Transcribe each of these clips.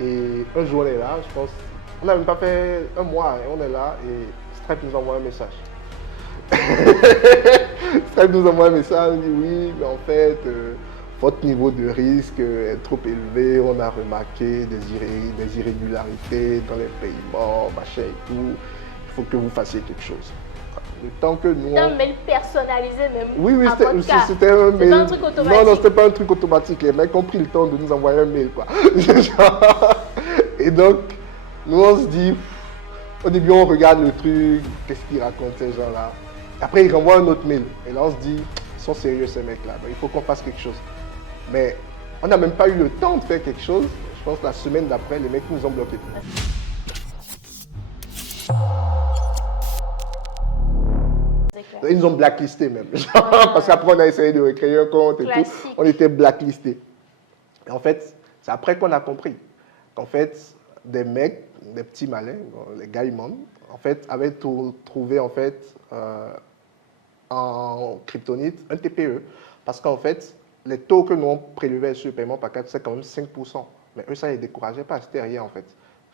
Et un jour, on est là, je pense, on n'a même pas fait un mois, et on est là, et Stripe nous envoie un message. Stripe nous envoie un message, il dit oui, mais en fait, votre niveau de risque est trop élevé, on a remarqué des irrégularités dans les paiements, machin et tout, il faut que vous fassiez quelque chose. Le temps que nous... C'était un mail personnalisé même. Oui, oui, à votre cas. c'était un mail. Pas un truc automatique. Non, non, c'était pas un truc automatique. Les mecs ont pris le temps de nous envoyer un mail, quoi. Et donc, nous, on se dit, au début, on regarde le truc, qu'est-ce qu'ils racontent, ces gens-là. Après, ils renvoient un autre mail. Et là, on se dit, ils sont sérieux, ces mecs-là. Il faut qu'on fasse quelque chose. Mais on n'a même pas eu le temps de faire quelque chose. Je pense que la semaine d'après, les mecs nous ont bloqués. Ils nous ont blacklisté même. Parce qu'après, on a essayé de recréer un compte et tout. On était blacklisté. Et en fait, c'est après qu'on a compris qu'en fait, des mecs, des petits malins, les Gaïmon, en fait, avaient trouvé en fait en kryptonite un TPE. Parce qu'en fait, les taux que nous on prélevait sur le paiement par carte, c'est quand même 5%. Mais eux, ça ne les décourageait pas, c'était rien en fait.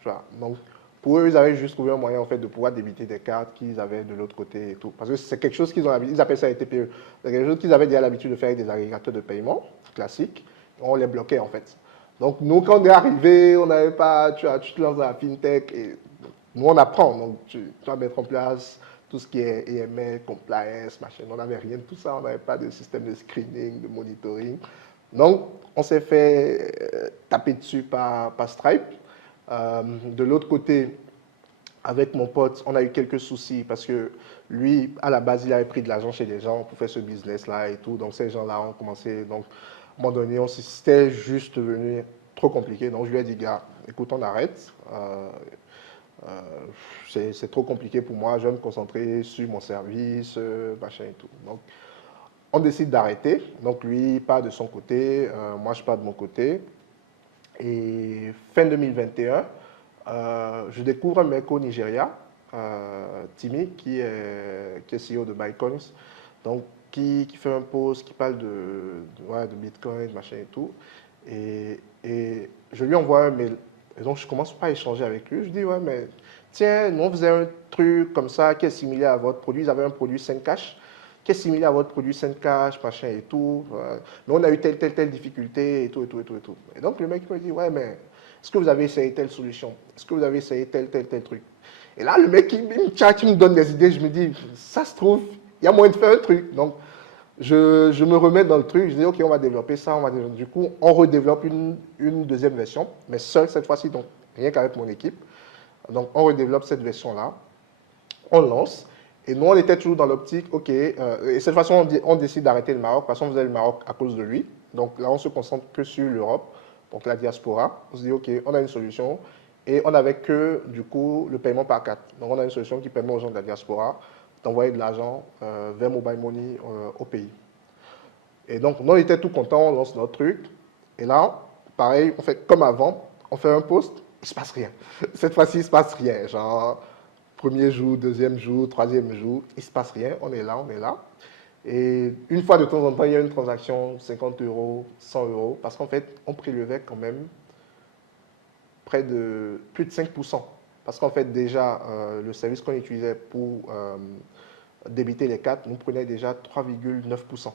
Tu vois? Donc, pour eux, ils avaient juste trouvé un moyen en fait, de pouvoir débiter des cartes qu'ils avaient de l'autre côté et tout. Parce que c'est quelque chose qu'ils ont l'habitude, ils appellent ça les TPE. C'est quelque chose qu'ils avaient déjà l'habitude de faire avec des agrégateurs de paiement classiques. On les bloquait en fait. Donc nous, quand on est arrivé, on n'avait pas, tu te lances dans la fintech et nous on apprend. Donc tu vas mettre en place tout ce qui est AML, compliance, machin. On n'avait rien de tout ça, on n'avait pas de système de screening, de monitoring. Donc on s'est fait taper dessus par Stripe. De l'autre côté, avec mon pote, on a eu quelques soucis parce que lui, à la base, il avait pris de l'argent chez des gens pour faire ce business-là et tout. Donc, ces gens-là ont commencé. Donc, à un moment donné, c'était juste devenu trop compliqué. Donc, je lui ai dit, gars, écoute, on arrête. C'est trop compliqué pour moi. Je vais me concentrer sur mon service, machin et tout. Donc, on décide d'arrêter. Donc, lui, il part de son côté. Moi, je pars de mon côté. Et fin 2021, je découvre un mec au Nigeria, Timmy, qui est CEO de Bitcoins, donc qui fait un post, qui parle de Bitcoin, machin et tout. Et je lui envoie un mail. Et donc, je commence pas à échanger avec lui. Je dis, ouais, mais tiens, nous, on faisait un truc comme ça qui est similaire à votre produit. Ils avaient un produit 5 cash qui est similaire à votre produit 5 cash, machin et tout. Mais on a eu telle difficulté et tout, et tout, et tout, et tout. Et donc, le mec me dit, ouais, mais est-ce que vous avez essayé telle solution? Est-ce que vous avez essayé tel truc? Et là, le mec, il me chat, il me donne des idées. Je me dis, ça se trouve, il y a moyen de faire un truc. Donc, je me remets dans le truc. Je dis, OK, on va développer ça. Du coup, on redéveloppe une deuxième version, mais seul cette fois-ci, donc rien qu'avec mon équipe. Donc, on redéveloppe cette version-là. On lance. Et nous, on était toujours dans l'optique, OK, et cette fois-ci, on décide d'arrêter le Maroc, parce qu'on faisait le Maroc à cause de lui. Donc là, on se concentre que sur l'Europe, donc la diaspora. On se dit, OK, on a une solution. Et on n'avait que, du coup, le paiement par carte. Donc on a une solution qui permet aux gens de la diaspora d'envoyer de l'argent vers Mobile Money au pays. Et donc, nous, on était tout contents, on lance notre truc. Et là, pareil, on fait comme avant, on fait un post, il ne se passe rien. Cette fois-ci, il ne se passe rien. Genre, premier jour, deuxième jour, troisième jour, il ne se passe rien, on est là, on est là. Et une fois de temps en temps, il y a une transaction, 50 €, 100 €, parce qu'en fait, on prélevait quand même près de plus de 5%. Parce qu'en fait, déjà, le service qu'on utilisait pour débiter les cartes nous prenait déjà 3,9%.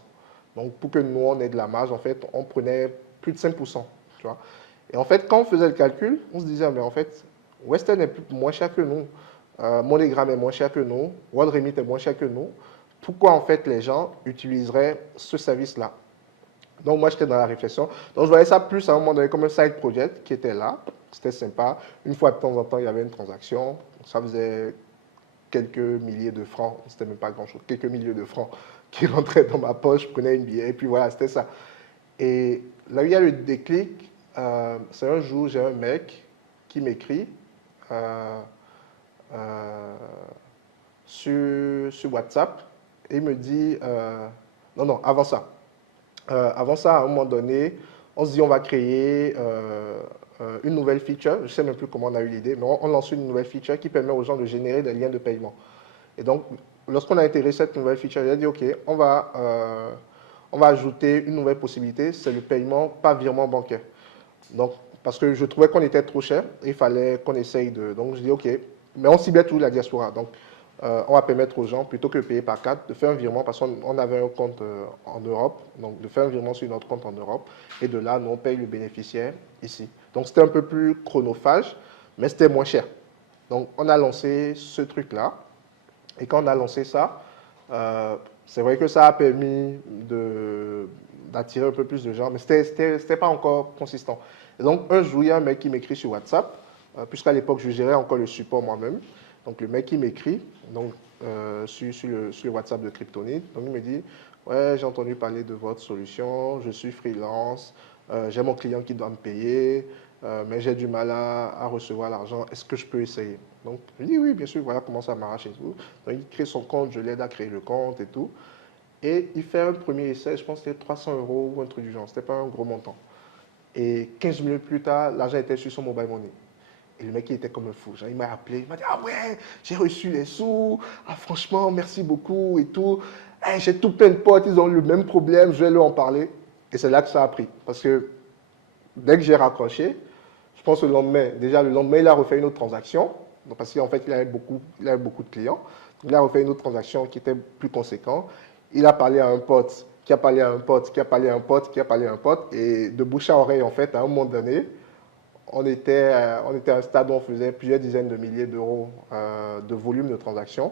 Donc, pour que nous, on ait de la marge, en fait, on prenait plus de 5%. Tu vois. Et en fait, quand on faisait le calcul, on se disait, mais en fait, Western est moins cher que nous. MoneyGram est moins cher que nous, WorldRemit est moins cher que nous. Pourquoi en fait les gens utiliseraient ce service-là? Donc moi j'étais dans la réflexion. Donc je voyais ça plus à un moment donné comme un side project qui était là. C'était sympa. Une fois de temps en temps il y avait une transaction. Ça faisait quelques milliers de francs. C'était même pas grand-chose. Quelques milliers de francs qui rentraient dans ma poche. Je prenais une billet et puis voilà, c'était ça. Et là où il y a le déclic, c'est un jour j'ai un mec qui m'écrit. Sur WhatsApp et il me dit, non, avant ça, à un moment donné, on se dit on va créer une nouvelle feature, je ne sais même plus comment on a eu l'idée, mais on lance une nouvelle feature qui permet aux gens de générer des liens de paiement. Et donc, lorsqu'on a intégré cette nouvelle feature, il a dit, OK, on va ajouter une nouvelle possibilité, c'est le paiement par virement bancaire. Donc, parce que je trouvais qu'on était trop cher. Il fallait qu'on essaye de... Donc, je dis, OK, mais on ciblait toujours la diaspora. Donc, on va permettre aux gens, plutôt que de payer par carte, de faire un virement, parce qu'on avait un compte en Europe, donc de faire un virement sur notre compte en Europe, et de là, nous, on paye le bénéficiaire ici. Donc, c'était un peu plus chronophage, mais c'était moins cher. Donc, on a lancé ce truc-là, et quand on a lancé ça, c'est vrai que ça a permis d'attirer un peu plus de gens, mais c'était pas encore consistant. Et donc, un jour, il y a un mec qui m'écrit sur WhatsApp, puisqu'à l'époque, je gérais encore le support moi-même. Donc, le mec qui m'écrit donc, sur le WhatsApp de Kryptonite, donc il me dit, ouais, j'ai entendu parler de votre solution, je suis freelance, j'ai mon client qui doit me payer, mais j'ai du mal à recevoir l'argent, est-ce que je peux essayer? Donc, je dis, oui, bien sûr, voilà comment ça marche et tout. Donc, il crée son compte, je l'aide à créer le compte et tout. Et il fait un premier essai, je pense que c'était 300 € ou un truc du genre, c'était pas un gros montant. Et 15 minutes plus tard, l'argent était sur son mobile money. Et le mec, il était comme un fou. Genre, il m'a appelé, il m'a dit, ah ouais, j'ai reçu les sous, ah franchement, merci beaucoup et tout. Hey, j'ai tout plein de potes, ils ont le même problème, je vais leur en parler. Et c'est là que ça a pris. Parce que dès que j'ai raccroché, je pense le lendemain, déjà le lendemain, il a refait une autre transaction. Donc, parce qu'en fait, il avait beaucoup de clients. Il a refait une autre transaction qui était plus conséquente. Il a parlé à un pote, qui a parlé à un pote, qui a parlé à un pote, qui a parlé à un pote. Et de bouche à oreille, en fait, à un moment donné, on était à un stade où on faisait plusieurs dizaines de milliers d'euros de volume de transactions.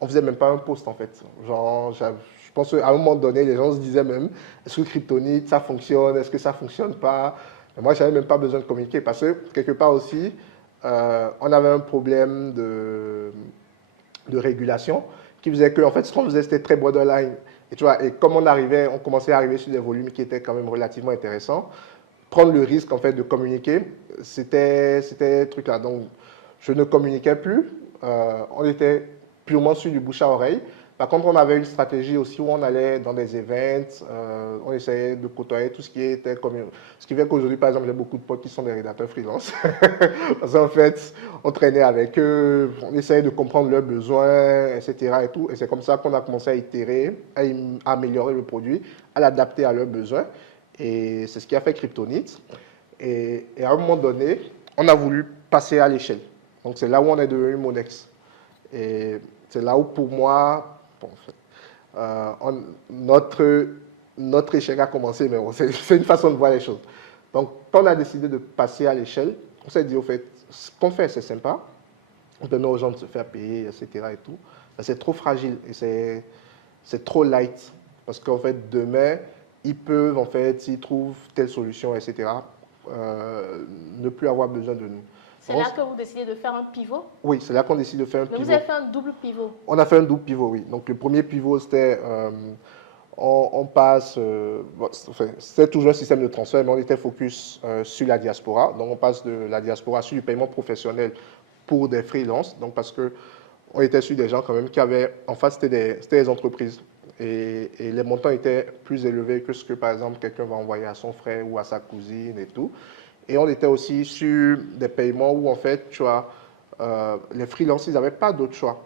On ne faisait même pas un post, en fait. Genre, je pense qu'à un moment donné, les gens se disaient même, est-ce que Kryptonite, ça fonctionne? Est-ce que ça ne fonctionne pas? Et moi, je n'avais même pas besoin de communiquer parce que, quelque part aussi, on avait un problème de régulation qui faisait que, en fait, ce qu'on faisait, c'était très borderline. Et tu vois, et comme on commençait à arriver sur des volumes qui étaient quand même relativement intéressants, prendre le risque, en fait, de communiquer, c'était un truc là. Donc, je ne communiquais plus. On était purement sur du bouche à oreille. Par contre, on avait une stratégie aussi où on allait dans des events, on essayait de côtoyer tout ce qui était commun. Ce qui fait qu'aujourd'hui, par exemple, j'ai beaucoup de potes qui sont des rédacteurs freelance. Parce qu'en fait, on traînait avec eux, on essayait de comprendre leurs besoins, etc. Et tout. Et c'est comme ça qu'on a commencé à itérer, à améliorer le produit, à l'adapter à leurs besoins. Et c'est ce qui a fait Kryptonite. Et à un moment donné, on a voulu passer à l'échelle. Donc c'est là où on est devenu Monex. Et c'est là où pour moi, bon, notre échec a commencé, mais bon, c'est une façon de voir les choses. Donc quand on a décidé de passer à l'échelle, on s'est dit au fait, ce qu'on fait c'est sympa, on permet aux gens de se faire payer, etc. et tout. C'est trop fragile et c'est trop light. Parce qu'en fait, demain, ils peuvent, en fait, s'ils trouvent telle solution, etc., ne plus avoir besoin de nous. C'est là que vous décidez de faire un pivot? Oui, c'est là qu'on décide de faire un Mais pivot. vous avez fait un double pivot? On a fait un double pivot, oui. Donc, le premier pivot, c'était, on passe, enfin, c'était toujours un système de transfert, mais on était focus sur la diaspora. Donc, on passe de la diaspora sur du paiement professionnel pour des freelances. Donc, parce que on était sur des gens quand même qui avaient, en fait, c'était des entreprises. Et les montants étaient plus élevés que ce que, par exemple, quelqu'un va envoyer à son frère ou à sa cousine et tout. Et on était aussi sur des paiements où, en fait, tu as, les freelances, ils n'avaient pas d'autre choix.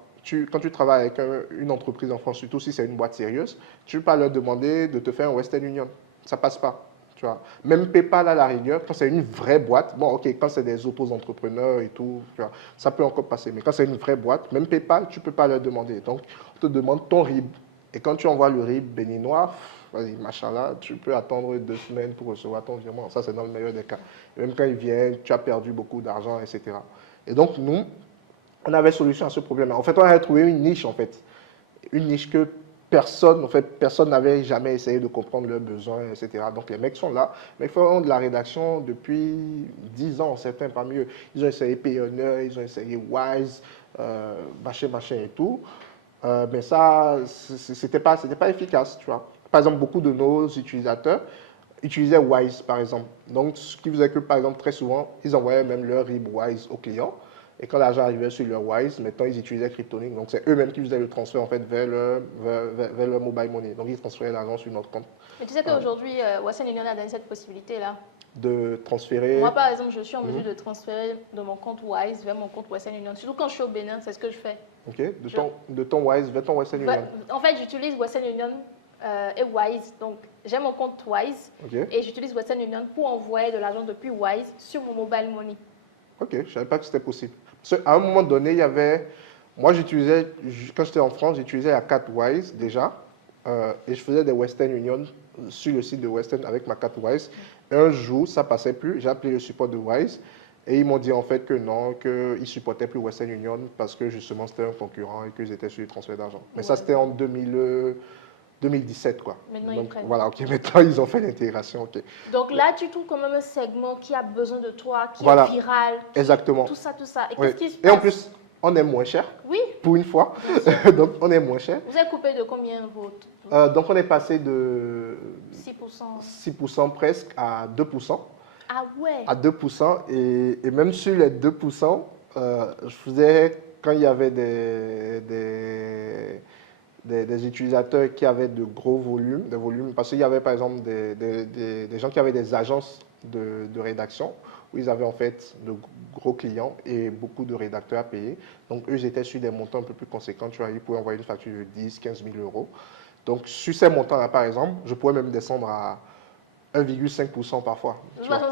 Quand tu travailles avec une entreprise en France, surtout si c'est une boîte sérieuse, tu ne peux pas leur demander de te faire un Western Union. Ça ne passe pas. Tu vois. Même PayPal à la rigueur, quand c'est une vraie boîte, bon, ok, quand c'est des auto-entrepreneurs et tout, tu vois, ça peut encore passer. Mais quand c'est une vraie boîte, même PayPal, tu ne peux pas leur demander. Donc, on te demande ton RIB. Et quand tu envoies le RIB béninois, vas-y, machallah, tu peux attendre 2 semaines pour recevoir ton virement. Ça, c'est dans le meilleur des cas. Et même quand ils viennent, tu as perdu beaucoup d'argent, etc. Et donc, nous, on avait solution à ce problème. En fait, on avait trouvé une niche, en fait. Une niche que personne n'avait jamais essayé de comprendre leurs besoins, etc. Donc, les mecs sont là. Mais ils font de la rédaction depuis 10 ans, certains parmi eux. Ils ont essayé Payoneer, ils ont essayé Wise, machin et tout. Mais ça, c'était pas efficace, tu vois. Par exemple, beaucoup de nos utilisateurs utilisaient Wise, par exemple. Donc, ce qui faisait que, par exemple, très souvent, ils envoyaient même leur RIB Wise aux clients. Et quand l'argent arrivait sur leur Wise, maintenant, ils utilisaient Kryptonite. Donc, c'est eux-mêmes qui faisaient le transfert, en fait, vers leur mobile money. Donc, ils transféraient l'argent sur notre compte. Mais tu sais qu'aujourd'hui, Western Union a donné cette possibilité-là. De transférer... Moi, par exemple, je suis en mesure de transférer de mon compte Wise vers mon compte Western Union. Surtout quand je suis au Bénin, c'est ce que je fais. Ok, de ton Wise vers ton Western Union. En fait, j'utilise Western Union et Wise. Donc, j'ai mon compte Wise Ok. et j'utilise Western Union pour envoyer de l'argent depuis Wise sur mon mobile money. Ok, je ne savais pas que c'était possible. Parce qu'à un moment donné, il y avait. Moi, j'utilisais, quand j'étais en France, j'utilisais la carte Wise déjà. Et je faisais des Western Union sur le site de Western avec ma carte Wise. Et un jour, ça passait plus. J'ai appelé le support de Wise. Et ils m'ont dit en fait que non, qu'ils ne supportaient plus Western Union parce que justement c'était un concurrent et qu'ils étaient sur les transferts d'argent. Mais ça, Ouais. c'était en 2017, quoi. Maintenant, ils Donc prennent. voilà, ok, maintenant ils ont fait l'intégration, ok. Donc là, tu trouves quand même un segment qui a besoin de toi, qui Voilà, est viral, exactement. tout ça, tout ça. Et Oui. qu'est-ce qui se Et en passe? plus, on est moins cher, Oui, pour une fois. bien sûr. Donc on est moins cher. Vous avez coupé de combien votre Donc on est passé de 6%? 6% presque à 2%. Ah ouais. À 2%. Et même sur les 2%, je faisais, quand il y avait des utilisateurs qui avaient de gros volumes, des volumes, parce qu'il y avait par exemple des gens qui avaient des agences de rédaction, où ils avaient en fait de gros clients et beaucoup de rédacteurs à payer. Donc eux, ils étaient sur des montants un peu plus conséquents, tu vois, ils pouvaient envoyer une facture de 10, 15 000 euros. Donc sur ces montants-là, par exemple, je pourrais même descendre à 1,5% parfois. De toute Tu vois. façon,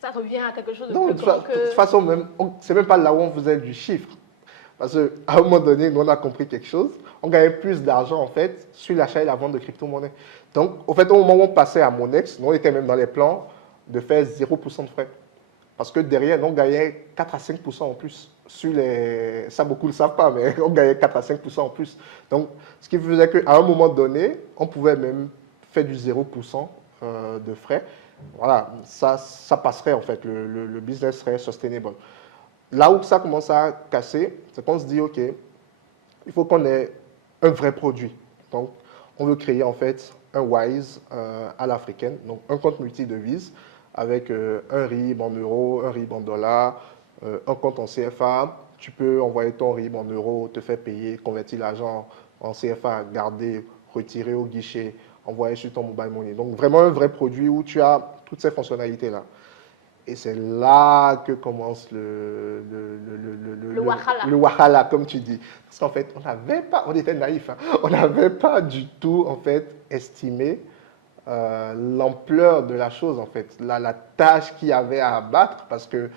ça revient à quelque chose de Non, plus grand de toute que... façon, même, c'est même pas là où on faisait du chiffre. Parce qu'à un moment donné, nous, on a compris quelque chose. On gagnait plus d'argent, en fait, sur l'achat et la vente de crypto-monnaies. Donc, au fait, au moment où on passait à Monex, nous, on était même dans les plans de faire 0% de frais. Parce que derrière, nous, on gagnait 4 à 5% en plus. Sur les... Ça, beaucoup ne le savent pas, mais on gagnait 4 à 5% en plus. Donc, ce qui faisait qu'à un moment donné, on pouvait même faire du 0% de frais. Voilà, ça passerait en fait, le business serait sustainable. Là où ça commence à casser, c'est qu'on se dit, OK, il faut qu'on ait un vrai produit. Donc, on veut créer en fait un Wise à l'africaine, donc un compte multi-devise avec un RIB en euros, un RIB en dollars, un compte en CFA. Tu peux envoyer ton RIB en euros, te faire payer, convertir l'argent en CFA, garder, retirer au guichet, envoyer sur ton mobile money. Donc, vraiment un vrai produit où tu as toutes ces fonctionnalités-là. Et c'est là que commence Wahala. le wahala, comme tu dis. Parce qu'en fait, on n'avait pas, on était naïfs, hein, on n'avait pas du tout, en fait, estimé l'ampleur de la chose, en fait, la tâche qu'il y avait à abattre, parce que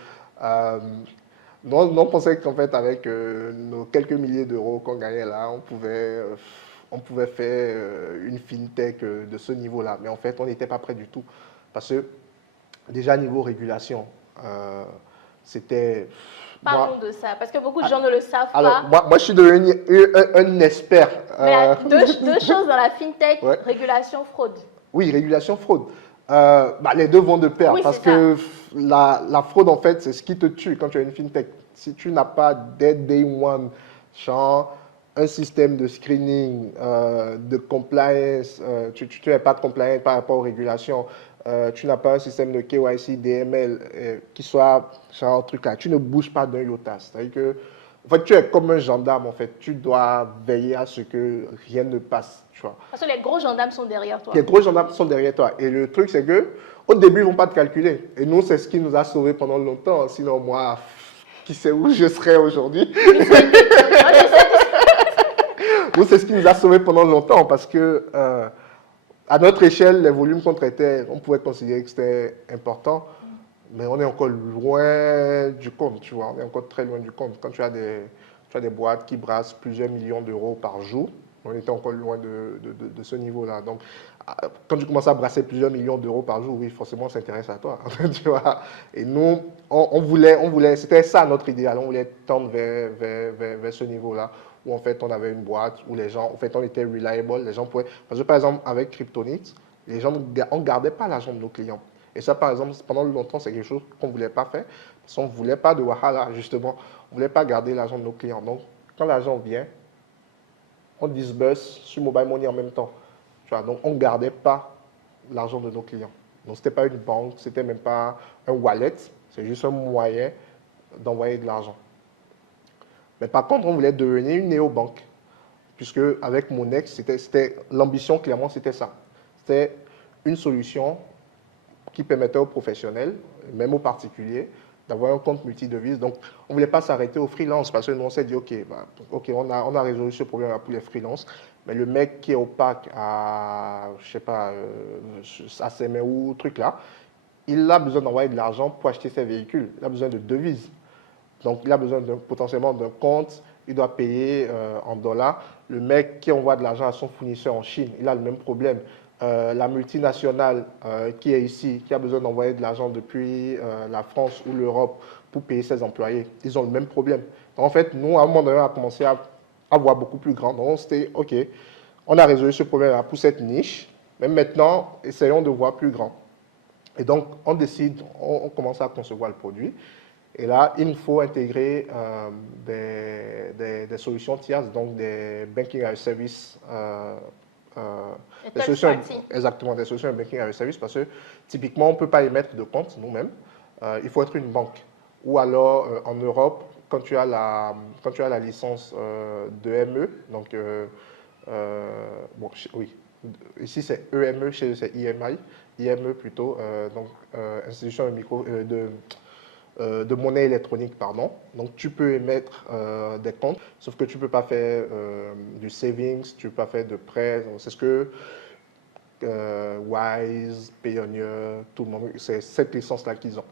on pensait qu'en fait, avec nos quelques milliers d'euros qu'on gagnait là, on pouvait faire une fintech de ce niveau-là. Mais en fait, on n'était pas prêt du tout. Parce que déjà, niveau régulation, c'était... Parlons de ça, parce que beaucoup de gens ne le savent Alors, pas. moi, je suis devenu un expert. Mais il y a deux choses dans la fintech, Ouais. régulation, fraude. Oui, régulation, fraude. Les deux vont de pair Oui, parce c'est que la fraude, en fait, c'est ce qui te tue quand tu as une fintech. Si tu n'as pas dès day one, genre, un système de screening, de compliance, tu n'es pas compliant par rapport aux régulations, tu n'as pas un système de KYC, DML qui soit genre un truc là, tu ne bouges pas d'un iota. C'est-à-dire que en fait, tu es comme un gendarme, en fait. Tu dois veiller à ce que rien ne passe, tu vois. Parce que les gros gendarmes sont derrière toi. Les gros gendarmes sont derrière toi. Et le truc, c'est que au début, ils ne vont pas te calculer. Et nous, c'est ce qui nous a sauvés pendant longtemps. Sinon, moi, qui sait où je serais aujourd'hui. Nous, c'est ce qui nous a sauvés pendant longtemps parce que, à notre échelle, les volumes qu'on traitait, on pouvait considérer que c'était important. Mais on est encore loin du compte, tu vois. On est encore très loin du compte. Quand tu as des boîtes qui brassent plusieurs millions d'euros par jour, on était encore loin de ce niveau-là. Donc, quand tu commences à brasser plusieurs millions d'euros par jour, oui, forcément, on s'intéresse à toi, tu vois. Et nous, on voulait, c'était ça notre idéal, on voulait tendre vers ce niveau-là, où en fait, on avait une boîte, où les gens, en fait, on était reliable, les gens pouvaient... Parce que, par exemple, avec Cryptonix, les gens, on ne gardait pas l'argent de nos clients. Et ça, par exemple, pendant longtemps, c'est quelque chose qu'on ne voulait pas faire. Parce qu'on ne voulait pas de wahala, justement. On ne voulait pas garder l'argent de nos clients. Donc, quand l'argent vient, on disburse sur mobile money en même temps. Tu vois, donc, on ne gardait pas l'argent de nos clients. Donc, ce n'était pas une banque, ce n'était même pas un wallet. C'est juste un moyen d'envoyer de l'argent. Mais par contre, on voulait devenir une néobanque. Puisque avec Monex, l'ambition, clairement, c'était ça. C'était une solution qui permettait aux professionnels, même aux particuliers, d'avoir un compte multidevise. Donc, on ne voulait pas s'arrêter aux freelances parce que nous, on s'est dit, OK, on a résolu ce problème pour les freelances, Mais le mec qui est opaque à, je sais pas, à Semeou, truc là, il a besoin d'envoyer de l'argent pour acheter ses véhicules. Il a besoin de devises. Donc, il a besoin potentiellement d'un compte. Il doit payer en dollars. Le mec qui envoie de l'argent à son fournisseur en Chine, il a le même problème. La multinationale qui est ici, qui a besoin d'envoyer de l'argent depuis la France ou l'Europe pour payer ses employés, ils ont le même problème. Donc, en fait, nous, à un moment donné, on a commencé à voir beaucoup plus grand. Donc, on s'était, OK, on a résolu ce problème-là pour cette niche. Mais maintenant, essayons de voir plus grand. Et donc, on décide, on commence à concevoir le produit. Et là, il faut intégrer des solutions tierces, donc des banking as a service, des solutions, exactement, des solutions de banking as a service, parce que typiquement, on ne peut pas émettre de compte nous-mêmes. Il faut être une banque. Ou alors, en Europe, quand tu as la licence de ME, donc, bon, oui, ici c'est EME, chez eux c'est IMI, IME plutôt, donc institution de monnaie électronique, pardon. Donc, tu peux émettre des comptes, sauf que tu ne peux pas faire du savings, tu ne peux pas faire de prêts. C'est ce que Wise, Payoneer, tout le monde, c'est cette licence-là qu'ils ont.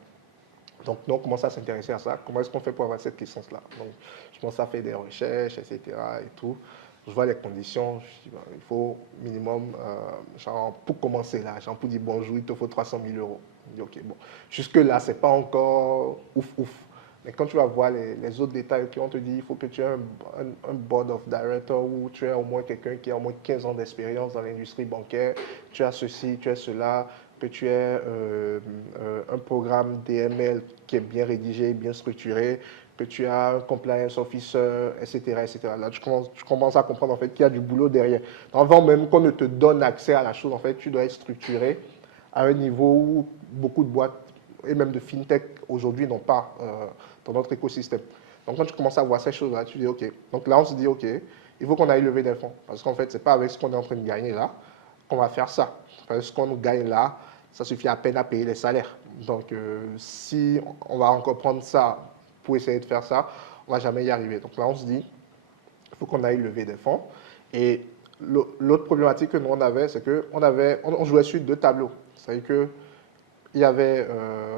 Donc, nous, on commence à s'intéresser à ça. Comment est-ce qu'on fait pour avoir cette licence-là? Donc, je commence à faire des recherches, etc. et tout. Je vois les conditions. Je dis, ben, il faut minimum, genre, pour commencer là, genre, pour dire bonjour, il te faut 300 000 euros. Je dis, OK, bon. Jusque-là, ce n'est pas encore ouf, ouf. Mais quand tu vas voir les autres détails, on te dit il faut que tu aies un board of director ou tu aies au moins quelqu'un qui a au moins 15 ans d'expérience dans l'industrie bancaire, tu as ceci, tu as cela, que tu aies un programme DML qui est bien rédigé, bien structuré, que tu as un compliance officer, etc., etc. Là, tu commences à comprendre en fait qu'il y a du boulot derrière. Avant même qu'on ne te donne accès à la chose, en fait, tu dois être structuré à un niveau où beaucoup de boîtes et même de fintech aujourd'hui n'ont pas dans notre écosystème. Donc, quand tu commences à voir ces choses-là, tu dis OK. Donc là, on se dit OK, il faut qu'on aille lever des fonds. Parce qu'en fait, ce n'est pas avec ce qu'on est en train de gagner là qu'on va faire ça. Parce que ce qu'on gagne là, ça suffit à peine à payer les salaires. Donc, si on va encore prendre ça pour essayer de faire ça, on ne va jamais y arriver. Donc là, on se dit, il faut qu'on aille lever des fonds. Et l'autre problématique que nous, on avait, c'est qu'on jouait sur deux tableaux. C'est-à-dire que il y avait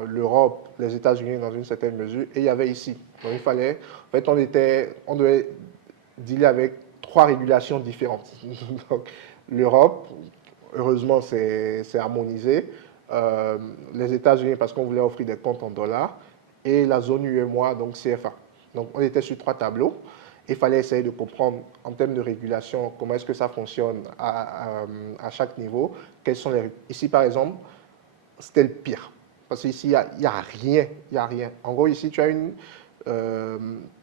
l'Europe, les États-Unis dans une certaine mesure, et il y avait ici. Donc il fallait, en fait, on devait dealer avec trois régulations différentes. Donc l'Europe, heureusement, c'est harmonisé. Les États-Unis, parce qu'on voulait offrir des comptes en dollars, et la zone UEMOA, donc CFA. Donc on était sur trois tableaux. Il fallait essayer de comprendre en termes de régulation comment est-ce que ça fonctionne à chaque niveau. Quels sont ici, par exemple, c'était le pire. Parce qu'ici, il n'y a rien. Il y a rien. En gros, ici, tu as,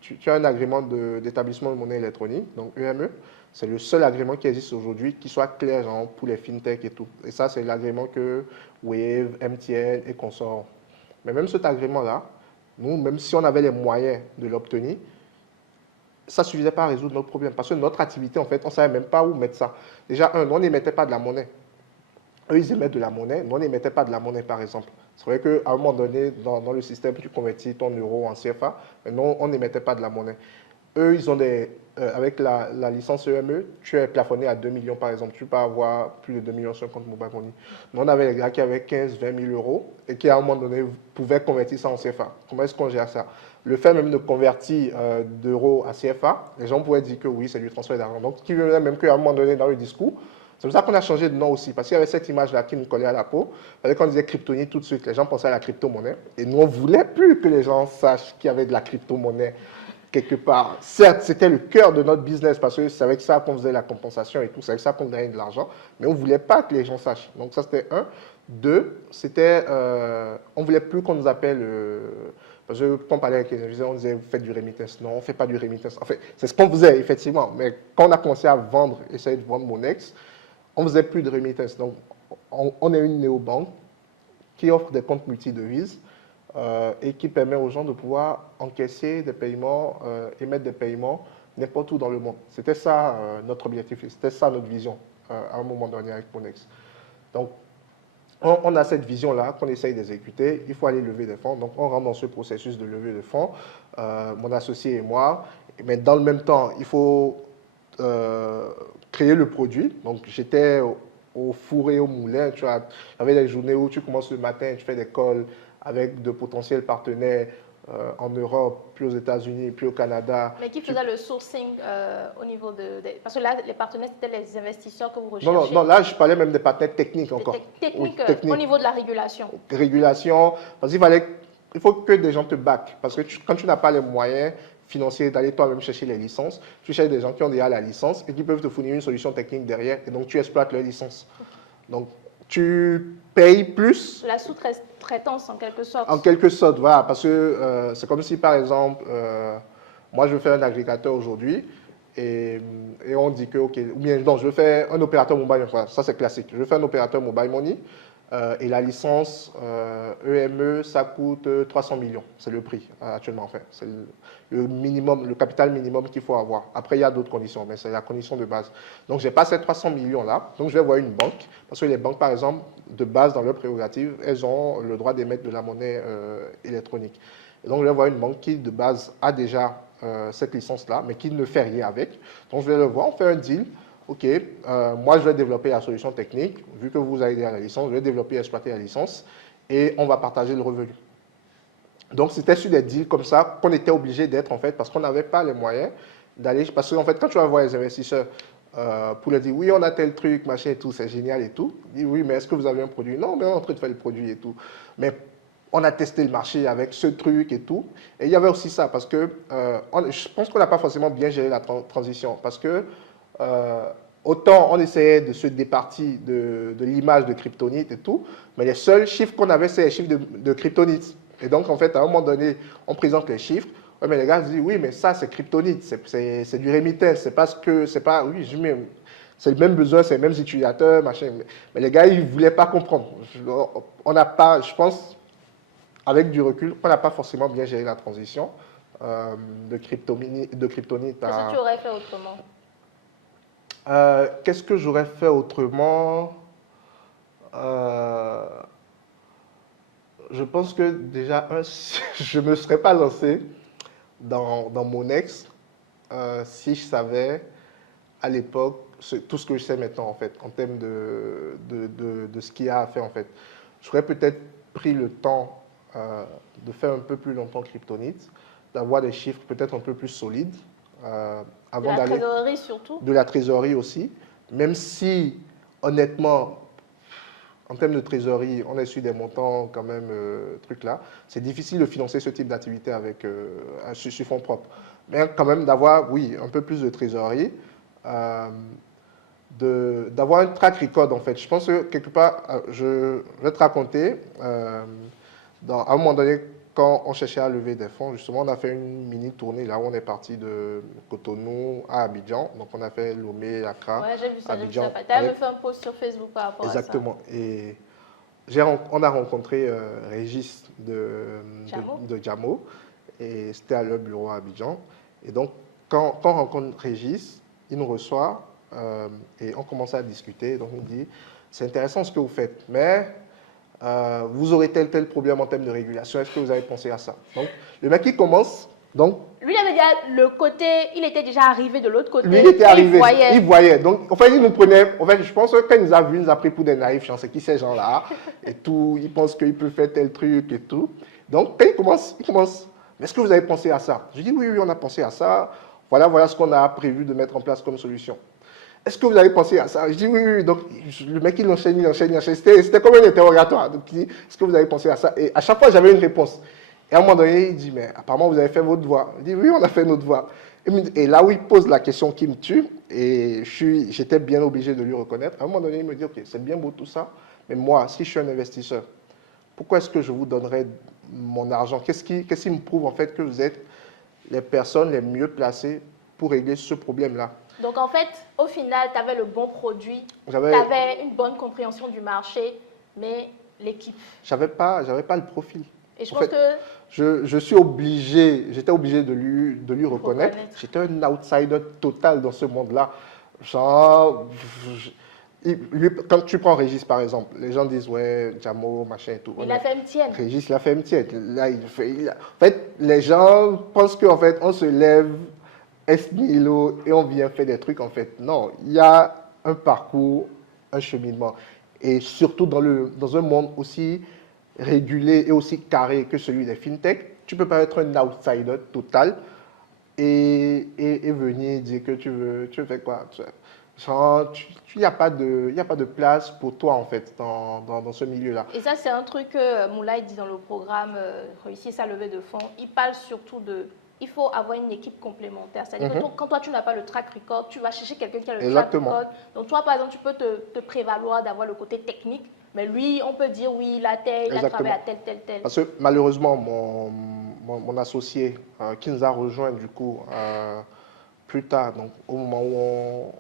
tu as un agrément d'établissement de monnaie électronique, donc EME. C'est le seul agrément qui existe aujourd'hui qui soit clair genre, pour les fintechs et tout. Et ça, c'est l'agrément que Wave, MTN et consorts ont. Mais même cet agrément-là, nous, même si on avait les moyens de l'obtenir, ça ne suffisait pas à résoudre notre problème. Parce que notre activité, en fait, on ne savait même pas où mettre ça. Déjà, on n'émettait pas de la monnaie. Eux, ils émettent de la monnaie. Nous, on n'émettait pas de la monnaie, par exemple. C'est vrai qu'à un moment donné, dans le système, tu convertis ton euro en CFA, mais non, on n'émettait pas de la monnaie. Eux, ils ont avec la licence EME, tu es plafonné à 2 millions, par exemple. Tu peux pas avoir plus de 2 millions sur compte mobile money. Nous, on avait les gars qui avaient 15, 20 000 euros et qui, à un moment donné, pouvaient convertir ça en CFA. Comment est-ce qu'on gère ça? Le fait même de convertir d'euros à CFA, les gens pouvaient dire que oui, c'est du transfert d'argent. Donc, ce qui veut même qu'à un moment donné, dans le discours, c'est pour ça qu'on a changé de nom aussi, parce qu'il y avait cette image-là qui nous collait à la peau. Il fallait qu'on disait kryptonite tout de suite, les gens pensaient à la crypto-monnaie. Et nous, on ne voulait plus que les gens sachent qu'il y avait de la crypto-monnaie quelque part. Certes, c'était le cœur de notre business, parce que c'est avec ça qu'on faisait la compensation et tout, c'est avec ça qu'on gagnait de l'argent, mais on ne voulait pas que les gens sachent. Donc ça, c'était un. Deux, c'était, on ne voulait plus qu'on nous appelle... parce que quand on parlait avec les gens, on disait, vous faites du remittance. Non, on ne fait pas du remittance. En fait, c'est ce qu'on faisait, effectivement. Mais quand on a commencé à vendre, essayer de vendre Monex, on ne faisait plus de remittance. Donc, on est une néobanque qui offre des comptes multidevises et qui permet aux gens de pouvoir encaisser des paiements, émettre des paiements n'importe où dans le monde. C'était ça notre objectif, c'était ça notre vision à un moment donné avec Monex. Donc, on a cette vision-là qu'on essaye d'exécuter. Il faut aller lever des fonds. Donc, on rentre dans ce processus de levée de fonds, mon associé et moi. Mais dans le même temps, il faut créer le produit. Donc, j'étais au four et au moulin. Tu vois, j'avais des journées où tu commences le matin, tu fais des calls avec de potentiels partenaires en Europe, puis aux États-Unis, puis au Canada. Mais qui faisait le sourcing au niveau Parce que là, les partenaires, c'était les investisseurs que vous Non, non, recherchez. non, là, je parlais même des partenaires techniques encore. Technique, Oui, technique. au niveau de la régulation. Régulation, parce il faut que des gens te backent. Parce que quand tu n'as pas les moyens financiers d'aller toi-même chercher les licences, tu cherches des gens qui ont déjà la licence et qui peuvent te fournir une solution technique derrière. Et donc, tu exploites leur licence. Donc, tu payes plus. La sous-traitance, en quelque sorte. En quelque sorte, voilà. Parce que c'est comme si, par exemple, moi, je veux faire un agrégateur aujourd'hui. Et on dit que, OK, ou bien non, je veux faire un opérateur mobile, enfin, ça c'est classique. Je veux faire un opérateur mobile money et la licence EME, ça coûte 300 millions. C'est le prix actuellement, en fait. C'est le minimum, le capital minimum qu'il faut avoir. Après, il y a d'autres conditions, mais c'est la condition de base. Donc, je n'ai pas ces 300 millions-là. Donc, je vais voir une banque. Parce que les banques, par exemple, de base, dans leurs prérogatives, elles ont le droit d'émettre de la monnaie électronique. Et donc, je vais voir une banque qui, de base, a déjà cette licence-là, mais qui ne fait rien avec. Donc, je vais le voir, on fait un deal. OK, moi, je vais développer la solution technique. Vu que vous avez déjà la licence, je vais développer et exploiter la licence et on va partager le revenu. Donc, c'était sur des deals comme ça qu'on était obligé d'être, en fait, parce qu'on n'avait pas les moyens d'aller. Parce qu'en fait, quand tu vas voir les investisseurs pour leur dire, oui, on a tel truc, machin et tout, c'est génial et tout, ils disent, oui, mais est-ce que vous avez un produit? Non, mais on est en train de faire le produit et tout. Mais on a testé le marché avec ce truc et tout. Et il y avait aussi ça, parce que je pense qu'on n'a pas forcément bien géré la transition. Parce que autant on essayait de se départir de l'image de Kryptonite et tout, mais les seuls chiffres qu'on avait, c'est les chiffres de Kryptonite. Et donc, en fait, à un moment donné, on présente les chiffres. Ouais, mais les gars se disent, oui, mais ça, c'est Kryptonite, c'est du remittance, c'est parce que, c'est pas, oui, c'est le même besoin, c'est les mêmes utilisateurs, machin. Mais les gars, ils ne voulaient pas comprendre. On n'a pas, je pense, avec du recul, on n'a pas forcément bien géré la transition de Kryptonite à... Qu'est-ce que tu aurais fait autrement? Qu'est-ce que j'aurais fait autrement? Je pense que déjà, je ne me serais pas lancé dans mon ex si je savais à l'époque tout ce que je sais maintenant, en fait, en termes de ce qu'il y a à faire, en fait. J'aurais peut-être pris le temps de faire un peu plus longtemps Kryptonite, d'avoir des chiffres peut-être un peu plus solides. De la trésorerie surtout? De la trésorerie aussi, même si, honnêtement, en termes de trésorerie, on est sur des montants quand même, trucs là. C'est difficile de financer ce type d'activité avec sur fonds propres. Mais quand même d'avoir, oui, un peu plus de trésorerie, d'avoir un track record en fait. Je pense que quelque part, je vais te raconter, à un moment donné, quand on cherchait à lever des fonds, justement, on a fait une mini tournée là où on est parti de Cotonou à Abidjan. Donc on a fait Lomé, Accra, ouais, j'ai vu ça, Abidjan. Tu avais fait un post sur Facebook par rapport Exactement. à ça. Et on a rencontré Régis de Jamo et c'était à leur bureau à Abidjan. Et donc, quand on rencontre Régis, il nous reçoit et on commence à discuter. Donc, il me dit, c'est intéressant ce que vous faites, mais vous aurez tel problème en termes de régulation. Est-ce que vous avez pensé à ça? Donc, le mec, il commence. Donc, lui, il avait déjà le côté, il était déjà arrivé de l'autre côté. Lui, il était arrivé. Il voyait. Donc, en fait, il nous prenait. En fait, je pense que quand il nous a vus, il nous a pris pour des naïfs. Genre, c'est qui ces gens-là? Et tout. Ils pensent qu'ils peuvent faire tel truc et tout. Donc, quand il commence. Mais est-ce que vous avez pensé à ça? Je dis oui, on a pensé à ça. Voilà ce qu'on a prévu de mettre en place comme solution. Est-ce que vous avez pensé à ça? Je dis oui. Donc, le mec, il enchaîne. C'était comme un interrogatoire. Donc, il dit, est-ce que vous avez pensé à ça? Et à chaque fois, j'avais une réponse. Et à un moment donné, il dit, mais apparemment, vous avez fait votre devoir. Je dis, oui, on a fait notre devoir. Et là où il pose la question qui me tue, et j'étais bien obligé de lui reconnaître, à un moment donné, il me dit, ok, c'est bien beau tout ça, mais moi, si je suis un investisseur, pourquoi est-ce que je vous donnerais mon argent? Qu'est-ce qui me prouve en fait que vous êtes les personnes les mieux placées pour régler ce problème-là? Donc en fait, au final, tu avais le bon produit, tu avais une bonne compréhension du marché, mais l'équipe. J'avais pas le profil. Et je pense que j'étais obligé de lui reconnaître. J'étais un outsider total dans ce monde-là. Genre, quand tu prends Régis par exemple, les gens disent ouais, Jamo, machin et tout. Il a fait MTN. Régis l'a fait MTN. Là, en fait, les gens pensent qu'en fait, on se lève est nihilo et on vient faire des trucs en fait. Non, il y a un parcours, un cheminement. Et surtout dans un monde aussi régulé et aussi carré que celui des fintech, tu ne peux pas être un outsider total et venir dire que tu veux faire quoi. Genre, il n'y a pas de place pour toi en fait dans ce milieu-là. Et ça, c'est un truc que Moulay dit dans le programme Réussir sa levée de fonds. Il parle surtout de il faut avoir une équipe complémentaire. C'est-à-dire que quand toi, tu n'as pas le track record, tu vas chercher quelqu'un qui a le track record. Donc, toi, par exemple, tu peux te prévaloir d'avoir le côté technique, mais lui, on peut dire, oui, il a travaillé à tel. Parce que malheureusement, mon associé qui nous a rejoint du coup plus tard, donc au moment où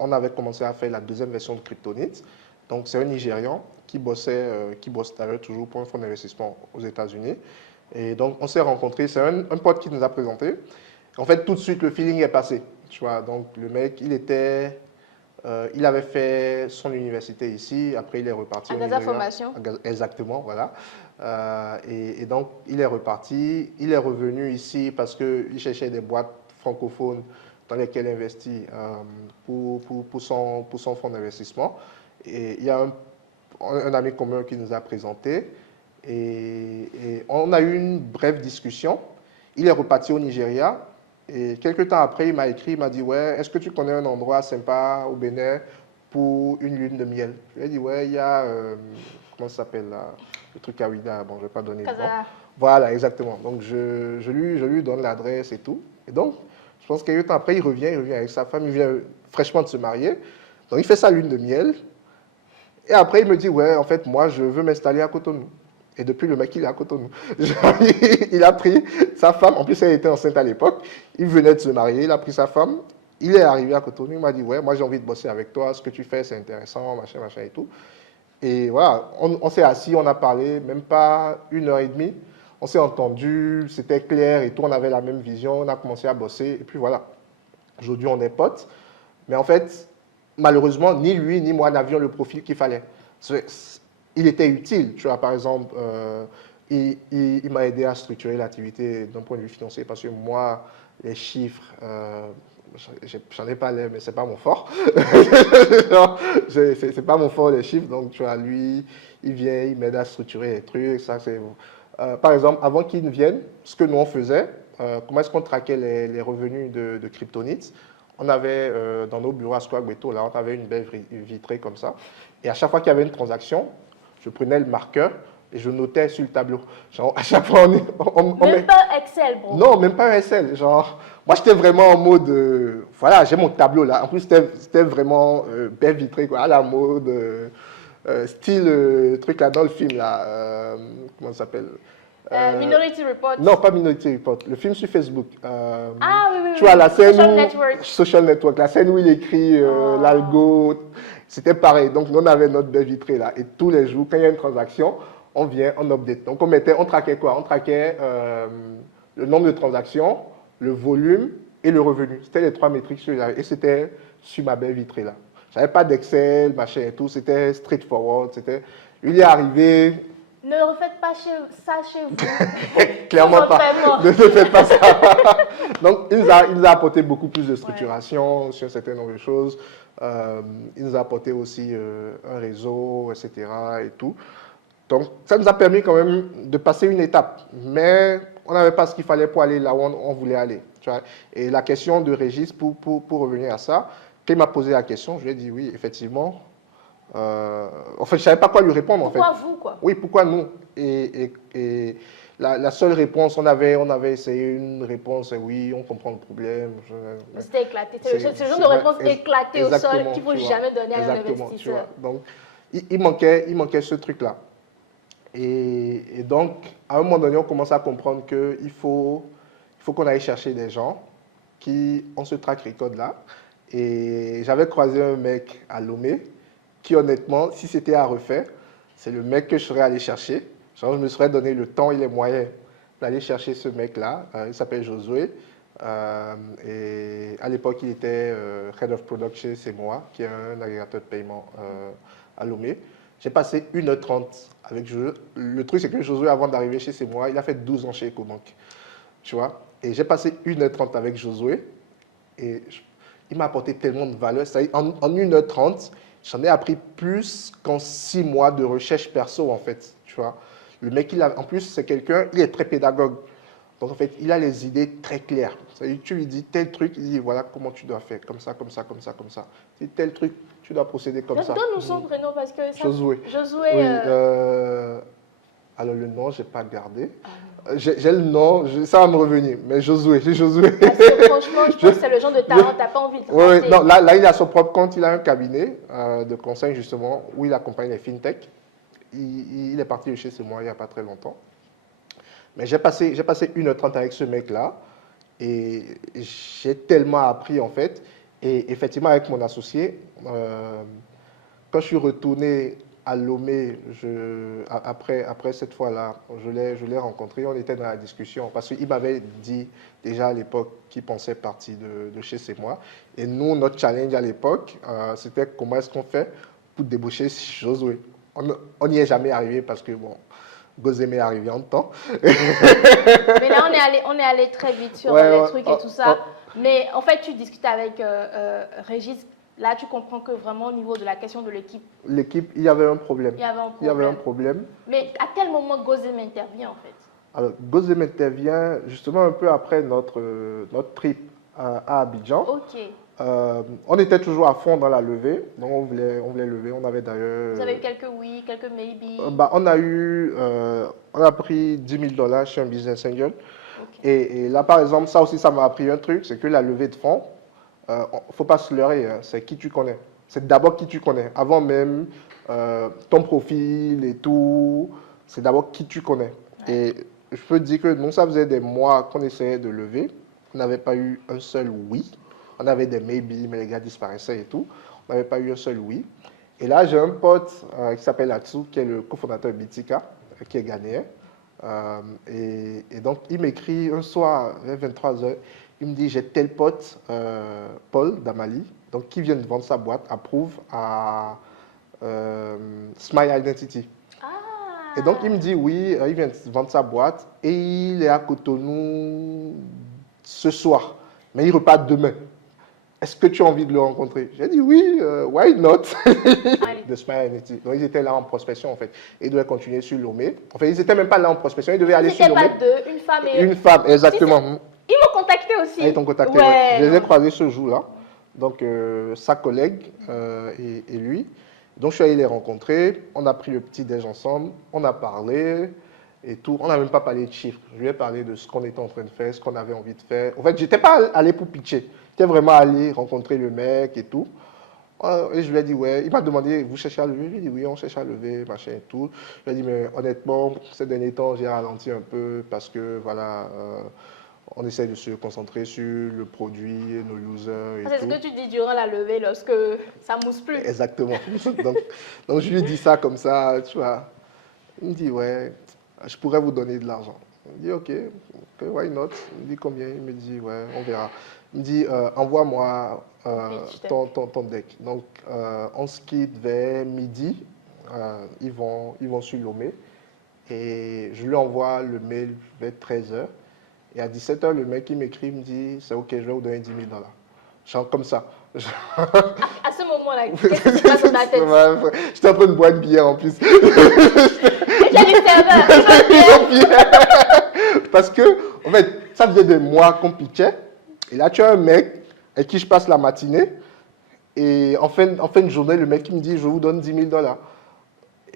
on avait commencé à faire la deuxième version de Kryptonite, donc c'est un Nigérian qui bosse d'ailleurs toujours pour un fonds d'investissement aux États-Unis. Et donc, on s'est rencontrés, c'est un pote qui nous a présenté. En fait, tout de suite, le feeling est passé. Tu vois, donc le mec, il avait fait son université ici, après il est reparti au Nigeria. Formation. Exactement, voilà. Et donc, il est reparti, il est revenu ici parce qu'il cherchait des boîtes francophones dans lesquelles investir pour son fonds d'investissement. Et il y a un ami commun qui nous a présenté. Et on a eu une brève discussion. Il est reparti au Nigeria. Et quelques temps après, il m'a écrit, il m'a dit, ouais, est-ce que tu connais un endroit sympa au Bénin pour une lune de miel? Je lui ai dit, ouais, il y a, comment ça s'appelle là, le truc à Ouida, bon, je ne vais pas donner le nom. Voilà, exactement. Donc, je lui donne l'adresse et tout. Et donc, je pense quelques temps après, il revient avec sa femme, il vient fraîchement de se marier. Donc, il fait sa lune de miel. Et après, il me dit, ouais, en fait, moi, je veux m'installer à Cotonou. Et depuis, le mec, il est à Cotonou. Il a pris sa femme, en plus, elle était enceinte à l'époque. Il venait de se marier, il a pris sa femme. Il est arrivé à Cotonou, il m'a dit, ouais, moi, j'ai envie de bosser avec toi. Ce que tu fais, c'est intéressant, machin et tout. Et voilà, on s'est assis, on a parlé, même pas 1 heure et demie. On s'est entendu, c'était clair et tout, on avait la même vision, on a commencé à bosser. Et puis voilà, aujourd'hui, on est potes. Mais en fait, malheureusement, ni lui ni moi n'avions le profil qu'il fallait. Il était utile, tu vois, par exemple, il m'a aidé à structurer l'activité d'un point de vue financier parce que moi, les chiffres, j'en ai pas l'air, mais c'est pas mon fort. C'est pas mon fort les chiffres, donc tu vois, lui, il vient, il m'aide à structurer les trucs, ça c'est... par exemple, avant qu'il ne vienne, ce que nous on faisait, comment est-ce qu'on traquait les revenus de Kryptonite? On avait dans nos bureaux à Square Ghetto, là, on avait une belle vitrée comme ça. Et à chaque fois qu'il y avait une transaction, je prenais le marqueur et je notais sur le tableau. Genre, à chaque fois, même pas Excel, bro. Non, même pas Excel. Genre, moi, j'étais vraiment en mode... voilà, j'ai mon tableau là. En plus, c'était vraiment bien vitré, quoi, à la mode, style truc là dans le film, là. Comment ça s'appelle? Minority Report. Non, pas Minority Report. Le film sur Facebook. Oui. Tu vois, la scène Social Network. La scène où il écrit l'algo. C'était pareil. Donc, nous, on avait notre baie vitrée là. Et tous les jours, quand il y a une transaction, on vient, on update. Donc, on traquait quoi? On traquait le nombre de transactions, le volume et le revenu. C'était les 3 métriques sur et c'était sur ma baie vitrée là. Je n'avais pas d'Excel, machin et tout. C'était straightforward. Il est arrivé. Ne refaites pas ça chez vous. Clairement pas. Ne faites pas ça. Donc, il nous a apporté beaucoup plus de structuration sur un certain nombre de choses. Il nous a apporté aussi un réseau, etc. et tout. Donc, ça nous a permis quand même de passer une étape. Mais on n'avait pas ce qu'il fallait pour aller là où on voulait aller. Tu vois. Et la question de Régis, pour revenir à ça, quand il m'a posé la question, je lui ai dit oui, effectivement. En fait, je ne savais pas quoi lui répondre. Pourquoi vous, quoi? Oui, pourquoi nous? Et la seule réponse, on avait essayé une réponse, oui, on comprend le problème. C'était éclaté. C'est le genre de réponse éclatée au sol qu'il ne faut jamais donner à un investisseur. Donc, il manquait ce truc-là. Et donc, à un moment donné, on commence à comprendre qu'il faut qu'on aille chercher des gens qui ont ce track record-là. Et j'avais croisé un mec à Lomé qui, honnêtement, si c'était à refaire, c'est le mec que je serais allé chercher. Genre, je me serais donné le temps et les moyens d'aller chercher ce mec-là. Il s'appelle Josué. Et à l'époque, il était Head of Product chez CMOA, qui est un agrégateur de paiement à Lomé. J'ai passé 1h30 avec Josué. Le truc, c'est que Josué, avant d'arriver chez CMOA, il a fait 12 ans chez EcoBank. Tu vois? Et j'ai passé 1h30 avec Josué. Et il m'a apporté tellement de valeur. En 1h30, j'en ai appris plus qu'en 6 mois de recherche perso, en fait. Tu vois. Le mec, en plus, c'est quelqu'un, il est très pédagogue. Donc, en fait, il a les idées très claires. Tu lui dis tel truc, il dit voilà comment tu dois faire, comme ça, comme ça, comme ça, comme ça. Si tel truc, tu dois procéder comme ça. Donne-nous son prénom parce que ça. Josué. Josué. Oui. Alors, le nom, je n'ai pas gardé. J'ai le nom, ça va me revenir, mais Josué, c'est Josué. Parce que franchement, je pense que c'est le genre de talent, tu n'as pas envie de rater. Oui, non, là, il a son propre compte, il a un cabinet de conseil justement, où il accompagne les fintech. Il est parti de chez moi il n'y a pas très longtemps. Mais j'ai passé 1h30 avec ce mec-là, et j'ai tellement appris en fait. Et effectivement, avec mon associé, quand je suis retourné à Lomé, après cette fois-là, je l'ai rencontré, on était dans la discussion, parce qu'il m'avait dit déjà à l'époque qu'il pensait partir de chez moi. Et nous, notre challenge à l'époque, c'était comment est-ce qu'on fait pour débaucher Josué. On n'y est jamais arrivé parce que, bon, Gozeme est arrivé en temps. Mais là, on est allé très vite sur les trucs et tout ça. Mais en fait, tu discutes avec Régis. Là, tu comprends que vraiment, au niveau de la question de l'équipe... L'équipe, il y avait un problème. Il y avait un problème. Mais à quel moment Gozem intervient, en fait? Alors, Gozem intervient justement un peu après notre trip à Abidjan. Ok. On était toujours à fond dans la levée, donc on voulait lever. On avait d'ailleurs... Vous avez eu quelques oui, quelques maybe? On a pris $10 000 chez un business angel. Okay. Et là, par exemple, ça aussi, ça m'a appris un truc, c'est que la levée de fonds, il ne faut pas se leurrer, hein, c'est qui tu connais. C'est d'abord qui tu connais, avant même ton profil et tout. C'est d'abord qui tu connais. Ouais. Et je peux te dire que nous, ça faisait des mois qu'on essayait de lever. On n'avait pas eu un seul oui. On avait des maybe, mais les gars disparaissaient et tout. On n'avait pas eu un seul oui. Et là, j'ai un pote qui s'appelle Atsu, qui est le cofondateur de Bitika, qui est ghanéen. Et donc, il m'écrit un soir, vers 23h, il me dit, j'ai tel pote, Paul Damali, donc, qui vient de vendre sa boîte, Approve, à Smile Identity. Et donc, il me dit, oui, il vient de vendre sa boîte et il est à Cotonou ce soir, mais il repart demain. Est-ce que tu as envie de le rencontrer? J'ai dit oui, why not? De Smile Identity. Donc, ils étaient là en prospection, en fait. Ils devaient continuer sur Lomé. En fait, ils n'étaient même pas là en prospection, ils devaient aller sur Lomé. Ils n'étaient pas deux, une femme et... Une femme, exactement. Ils m'ont contacté aussi. Ils t'ont contacté, ouais. Je les ai croisés ce jour-là. Donc, sa collègue et lui. Donc, je suis allé les rencontrer. On a pris le petit-déj ensemble. On a parlé et tout. On n'a même pas parlé de chiffres. Je lui ai parlé de ce qu'on était en train de faire, ce qu'on avait envie de faire. En fait, je n'étais pas allé pour pitcher. J'étais vraiment allé rencontrer le mec et tout. Et je lui ai dit, ouais. Il m'a demandé, vous cherchez à lever? Je lui ai dit, oui, on cherche à lever, machin et tout. Je lui ai dit, mais honnêtement, ces derniers temps, j'ai ralenti un peu parce que, voilà... on essaie de se concentrer sur le produit, nos users et tout. C'est ce que tu dis durant la levée lorsque ça mousse plus. Exactement. donc, je lui dis ça comme ça, tu vois. Il me dit, ouais, je pourrais vous donner de l'argent. Je dis, ok, why not? Il me dit combien? Il me dit, ouais, on verra. Il me dit, envoie-moi ton deck. Donc, on se quitte vers midi. Ils vont sur Lomé. Et je lui envoie le mail vers 13h. Et à 17h, le mec, il m'écrit, il me dit, c'est OK, je vais vous donner $10 000. Genre comme ça. À ce moment-là, qu'est-ce qui se passe dans ta tête? J'étais en train de boire une bière en plus. Et tu as dit serveur, parce que, en fait, ça faisait des mois qu'on pitchait. Et là, tu as un mec avec qui je passe la matinée. Et en fin de journée, le mec, il me dit, je vous donne $10 000.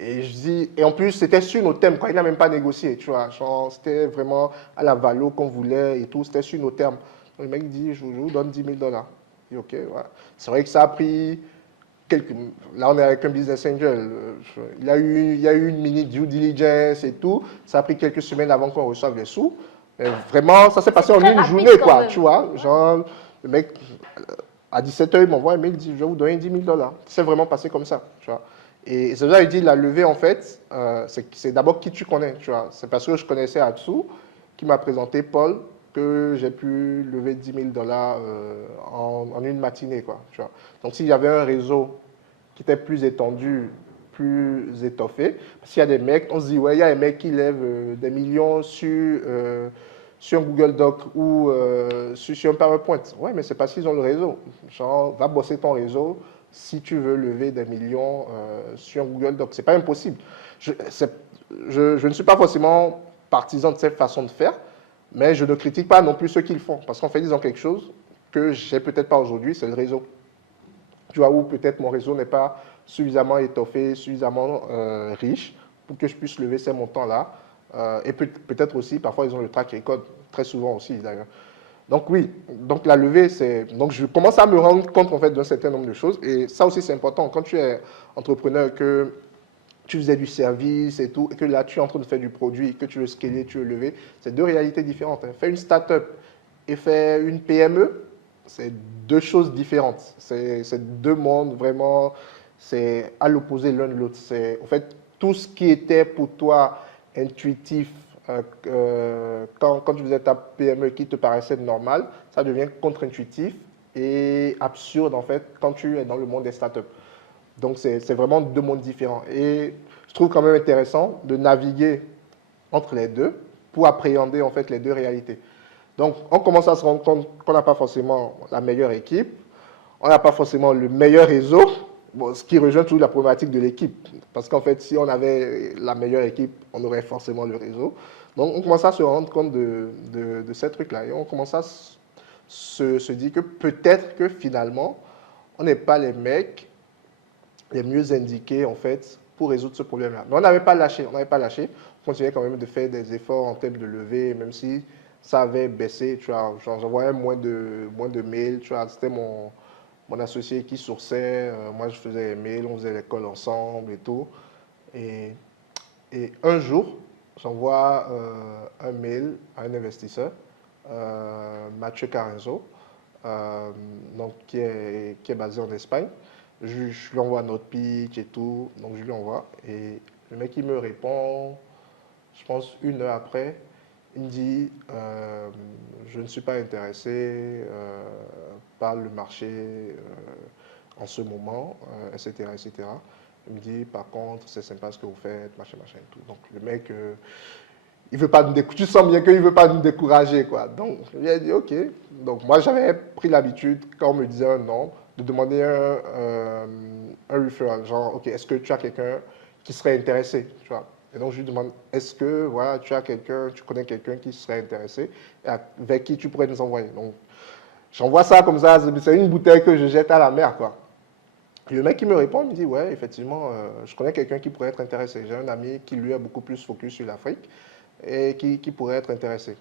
Et je dis, et en plus, c'était sur nos thèmes, quoi. Il n'a même pas négocié, tu vois. C'était vraiment à la valo qu'on voulait et tout, c'était sur nos termes. Donc, le mec dit, je vous donne $10 000. Je dis, ok, ouais. C'est vrai que ça a pris quelques... Là, on est avec un business angel. Il y a eu une mini due diligence et tout. Ça a pris quelques semaines avant qu'on reçoive les sous. Mais vraiment, ça s'est passé en une journée, quoi, tu vois. Genre, le mec, à 17h, il m'envoie un mail, il dit, je vais vous donner $10 000. C'est vraiment passé comme ça, tu vois. Et c'est ça, il dit, la levée, en fait, c'est d'abord qui tu connais, tu vois. C'est parce que je connaissais Atsu, qui m'a présenté Paul, que j'ai pu lever $10 000 en une matinée, quoi, tu vois. Donc, s'il y avait un réseau qui était plus étendu, plus étoffé, s'il y a des mecs, on se dit, ouais, il y a des mecs qui lèvent des millions sur sur un Google Doc ou sur un PowerPoint. Ouais, mais c'est parce qu'ils ont le réseau. Genre, va bosser ton réseau si tu veux lever des millions sur un Google Doc. C'est pas impossible. Je ne suis pas forcément partisan de cette façon de faire, mais je ne critique pas non plus ceux qui le font. Parce qu'en fait, ils ont quelque chose que j'ai peut-être pas aujourd'hui, c'est le réseau. Tu vois, où peut-être mon réseau n'est pas suffisamment étoffé, suffisamment riche pour que je puisse lever ces montants-là. Et peut-être aussi, parfois, ils ont le track record, très souvent aussi d'ailleurs. Donc oui, donc la levée, c'est... Donc je commence à me rendre compte en fait d'un certain nombre de choses. Et ça aussi, c'est important. Quand tu es entrepreneur, que tu faisais du service et tout, et que là, tu es en train de faire du produit, que tu veux scaler, tu veux lever, c'est deux réalités différentes. Hein. Faire une start-up et faire une PME, c'est deux choses différentes. C'est deux mondes vraiment, c'est à l'opposé l'un de l'autre. C'est en fait tout ce qui était pour toi intuitif quand tu faisais ta PME qui te paraissait normal, ça devient contre-intuitif et absurde en fait quand tu es dans le monde des startups. Donc c'est vraiment deux mondes différents. Et je trouve quand même intéressant de naviguer entre les deux pour appréhender en fait les deux réalités. Donc, on commence à se rendre compte qu'on n'a pas forcément la meilleure équipe, on n'a pas forcément le meilleur réseau, bon, ce qui rejoint toujours la problématique de l'équipe. Parce qu'en fait, si on avait la meilleure équipe, on aurait forcément le réseau. Donc, on commence à se rendre compte de ces trucs-là. Et on commence à se dire que peut-être que finalement, on n'est pas les mecs les mieux indiqués, en fait, pour résoudre ce problème-là. Mais on n'avait pas lâché, on n'avait pas lâché. On continuait quand même de faire des efforts en termes de levée, même si ça avait baissé, tu vois, j'envoyais moins de mails, tu vois, c'était mon associé qui sourçait, moi je faisais les mails, on faisait l'école ensemble et tout. Et, et un jour, j'envoie un mail à un investisseur, Mathieu Carenzo, donc qui est basé en Espagne. Je lui envoie notre pitch et tout, donc je lui envoie. Et le mec, il me répond, je pense, 1 heure après. Il me dit, je ne suis pas intéressé par le marché en ce moment, etc., etc. Il me dit, par contre, c'est sympa ce que vous faites, machin, machin et tout. Donc le mec, il veut pas nous tu sens bien qu'il ne veut pas nous décourager, quoi. Donc, il a dit, OK. Donc, moi, j'avais pris l'habitude, quand on me disait un nom, de demander un referral. Genre, OK, est-ce que tu as quelqu'un qui serait intéressé, tu vois? Et donc, je lui demande, est-ce que, voilà, tu as quelqu'un, tu connais quelqu'un qui serait intéressé, et avec qui tu pourrais nous envoyer? Donc, j'envoie ça comme ça, c'est une bouteille que je jette à la mer, quoi. Et le mec, il me répond, il me dit, ouais, effectivement, je connais quelqu'un qui pourrait être intéressé. J'ai un ami qui, lui, a beaucoup plus focus sur l'Afrique et qui pourrait être intéressé.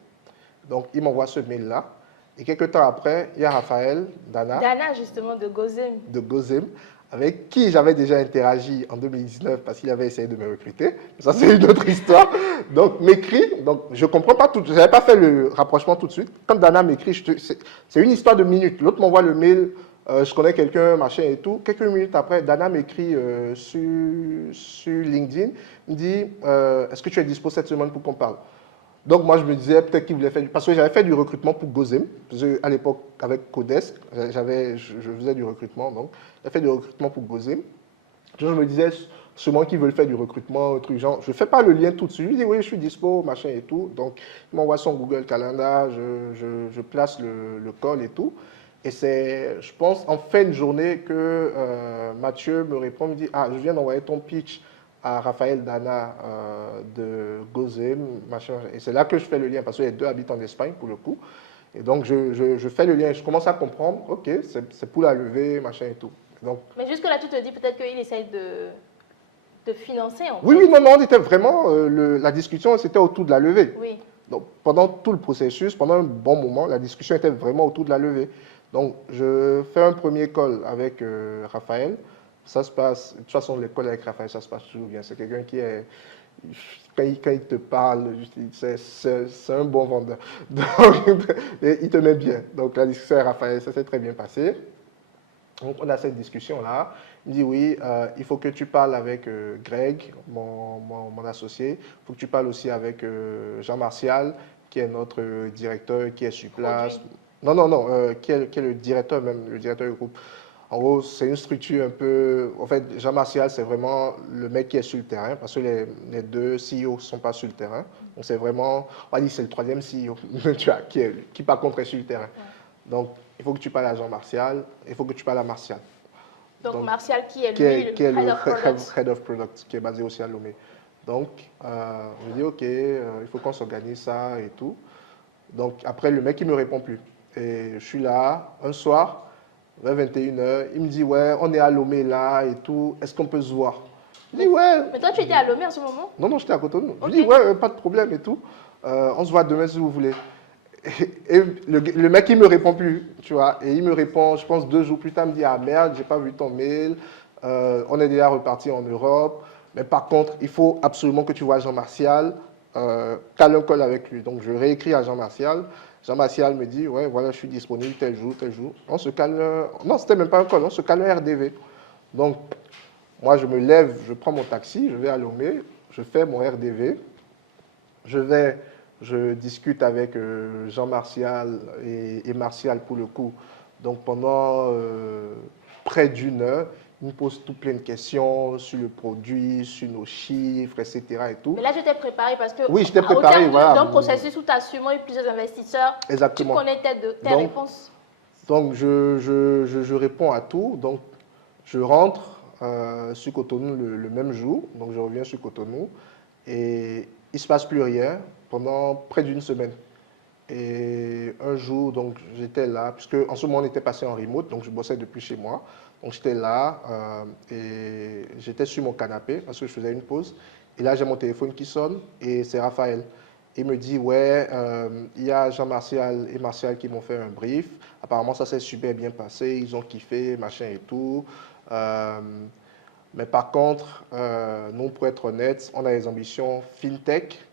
Donc, il m'envoie ce mail-là. Et quelques temps après, il y a Raphaël Dana. Dana, justement, de Gozem. De Gozem, avec qui j'avais déjà interagi en 2019 parce qu'il avait essayé de me recruter. Ça, c'est une autre histoire. Donc, m'écrit. Donc, je ne comprends pas tout. Je n'avais pas fait le rapprochement tout de suite. Quand Dana m'écrit, c'est une histoire de minutes. L'autre m'envoie le mail. Je connais quelqu'un, machin et tout. Quelques minutes après, Dana m'écrit sur LinkedIn. Il me dit, est-ce que tu es dispo cette semaine pour qu'on parle? Donc moi je me disais peut-être qu'il voulait faire parce que j'avais fait du recrutement pour Gozem, à l'époque avec Codes, je faisais du recrutement, donc j'ai fait du recrutement pour Gozem. Je me disais sûrement qu'ils veulent faire du recrutement, un truc genre, je ne fais pas le lien tout de suite, je lui dis oui je suis dispo, machin et tout, donc il m'envoie son Google Calendar, je place le call et tout. Et c'est, je pense, en fin de journée que Mathieu me répond, me dit, ah je viens d'envoyer ton pitch à Raphaël Dana de Gozem, machin. Et c'est là que je fais le lien, parce que les deux habitent en Espagne pour le coup. Et donc je fais le lien, je commence à comprendre, ok, c'est pour la levée, machin et tout. Donc, mais jusque-là, tu te dis peut-être qu'il essaye de financer en fait. Oui, non, on était vraiment, la discussion c'était autour de la levée. Oui. Donc pendant tout le processus, pendant un bon moment, la discussion était vraiment autour de la levée. Donc je fais un premier call avec Raphaël. Ça se passe, de toute façon, l'école avec Raphaël, ça se passe toujours bien. C'est quelqu'un qui est, quand il te parle, c'est un bon vendeur. Donc, il te met bien. Donc, la discussion avec Raphaël, ça s'est très bien passé. Donc, on a cette discussion-là. Il me dit, oui, il faut que tu parles avec Greg, mon associé. Il faut que tu parles aussi avec Jean-Martial, qui est notre directeur, qui est sur place. Non, qui est le directeur même, le directeur du groupe. En gros, c'est une structure un peu... En fait, Jean-Martial, c'est vraiment le mec qui est sur le terrain, parce que les deux CEO ne sont pas sur le terrain. Donc, c'est vraiment... On va dire c'est le troisième CEO, tu vois, qui par contre est sur le terrain. Ouais. Donc, il faut que tu parles à Jean-Martial, il faut que tu parles à Martial. Donc Martial qui est lui, qui est le Head of Product, qui est basé aussi à Lomé. Donc, on me dit, OK, il faut qu'on s'organise ça et tout. Donc, après, le mec, il ne me répond plus. Et je suis là, un soir, vers 21h, il me dit, ouais, on est à Lomé là et tout, est-ce qu'on peut se voir? Je dis, ouais. Mais toi, tu étais à Lomé en ce moment? Non, j'étais à Cotonou. Okay. Je dis, ouais, pas de problème et tout. On se voit demain si vous voulez. Et le mec, il ne me répond plus, tu vois. Et il me répond, je pense, 2 jours plus tard, il me dit, ah merde, j'ai pas vu ton mail. On est déjà reparti en Europe. Mais par contre, il faut absolument que tu vois Jean-Martial. Cale un call avec lui. Donc, je réécris à Jean-Martial. Jean-Martial me dit, ouais, voilà, je suis disponible tel jour, tel jour. On se cale. Non, c'était même pas un call, on se cale un RDV. Donc, moi, je me lève, je prends mon taxi, je vais à Lomé, je fais mon RDV. Je discute avec Jean-Martial et Martial pour le coup. Donc pendant près d'1 heure, il me pose tout plein de questions sur le produit, sur nos chiffres, etc. Et tout. Mais là, je t'ai préparé parce que oui, je t'ai préparé, au terme d'un processus où tu as sûrement eu plusieurs investisseurs, exactement. Tu connais tes réponses. Donc je réponds à tout. Donc je rentre sur Cotonou le même jour. Donc je reviens sur Cotonou et il ne se passe plus rien pendant près d'1 semaine. Et un jour, donc j'étais là, puisque en ce moment on était passé en remote, donc je bossais depuis chez moi. Donc j'étais là et j'étais sur mon canapé parce que je faisais une pause. Et là j'ai mon téléphone qui sonne et c'est Raphaël. Il me dit, ouais, il y a Jean-Martial et Martial qui m'ont fait un brief. Apparemment ça s'est super bien passé, ils ont kiffé, machin et tout. Mais par contre, nous pour être honnêtes, on a des ambitions fintech.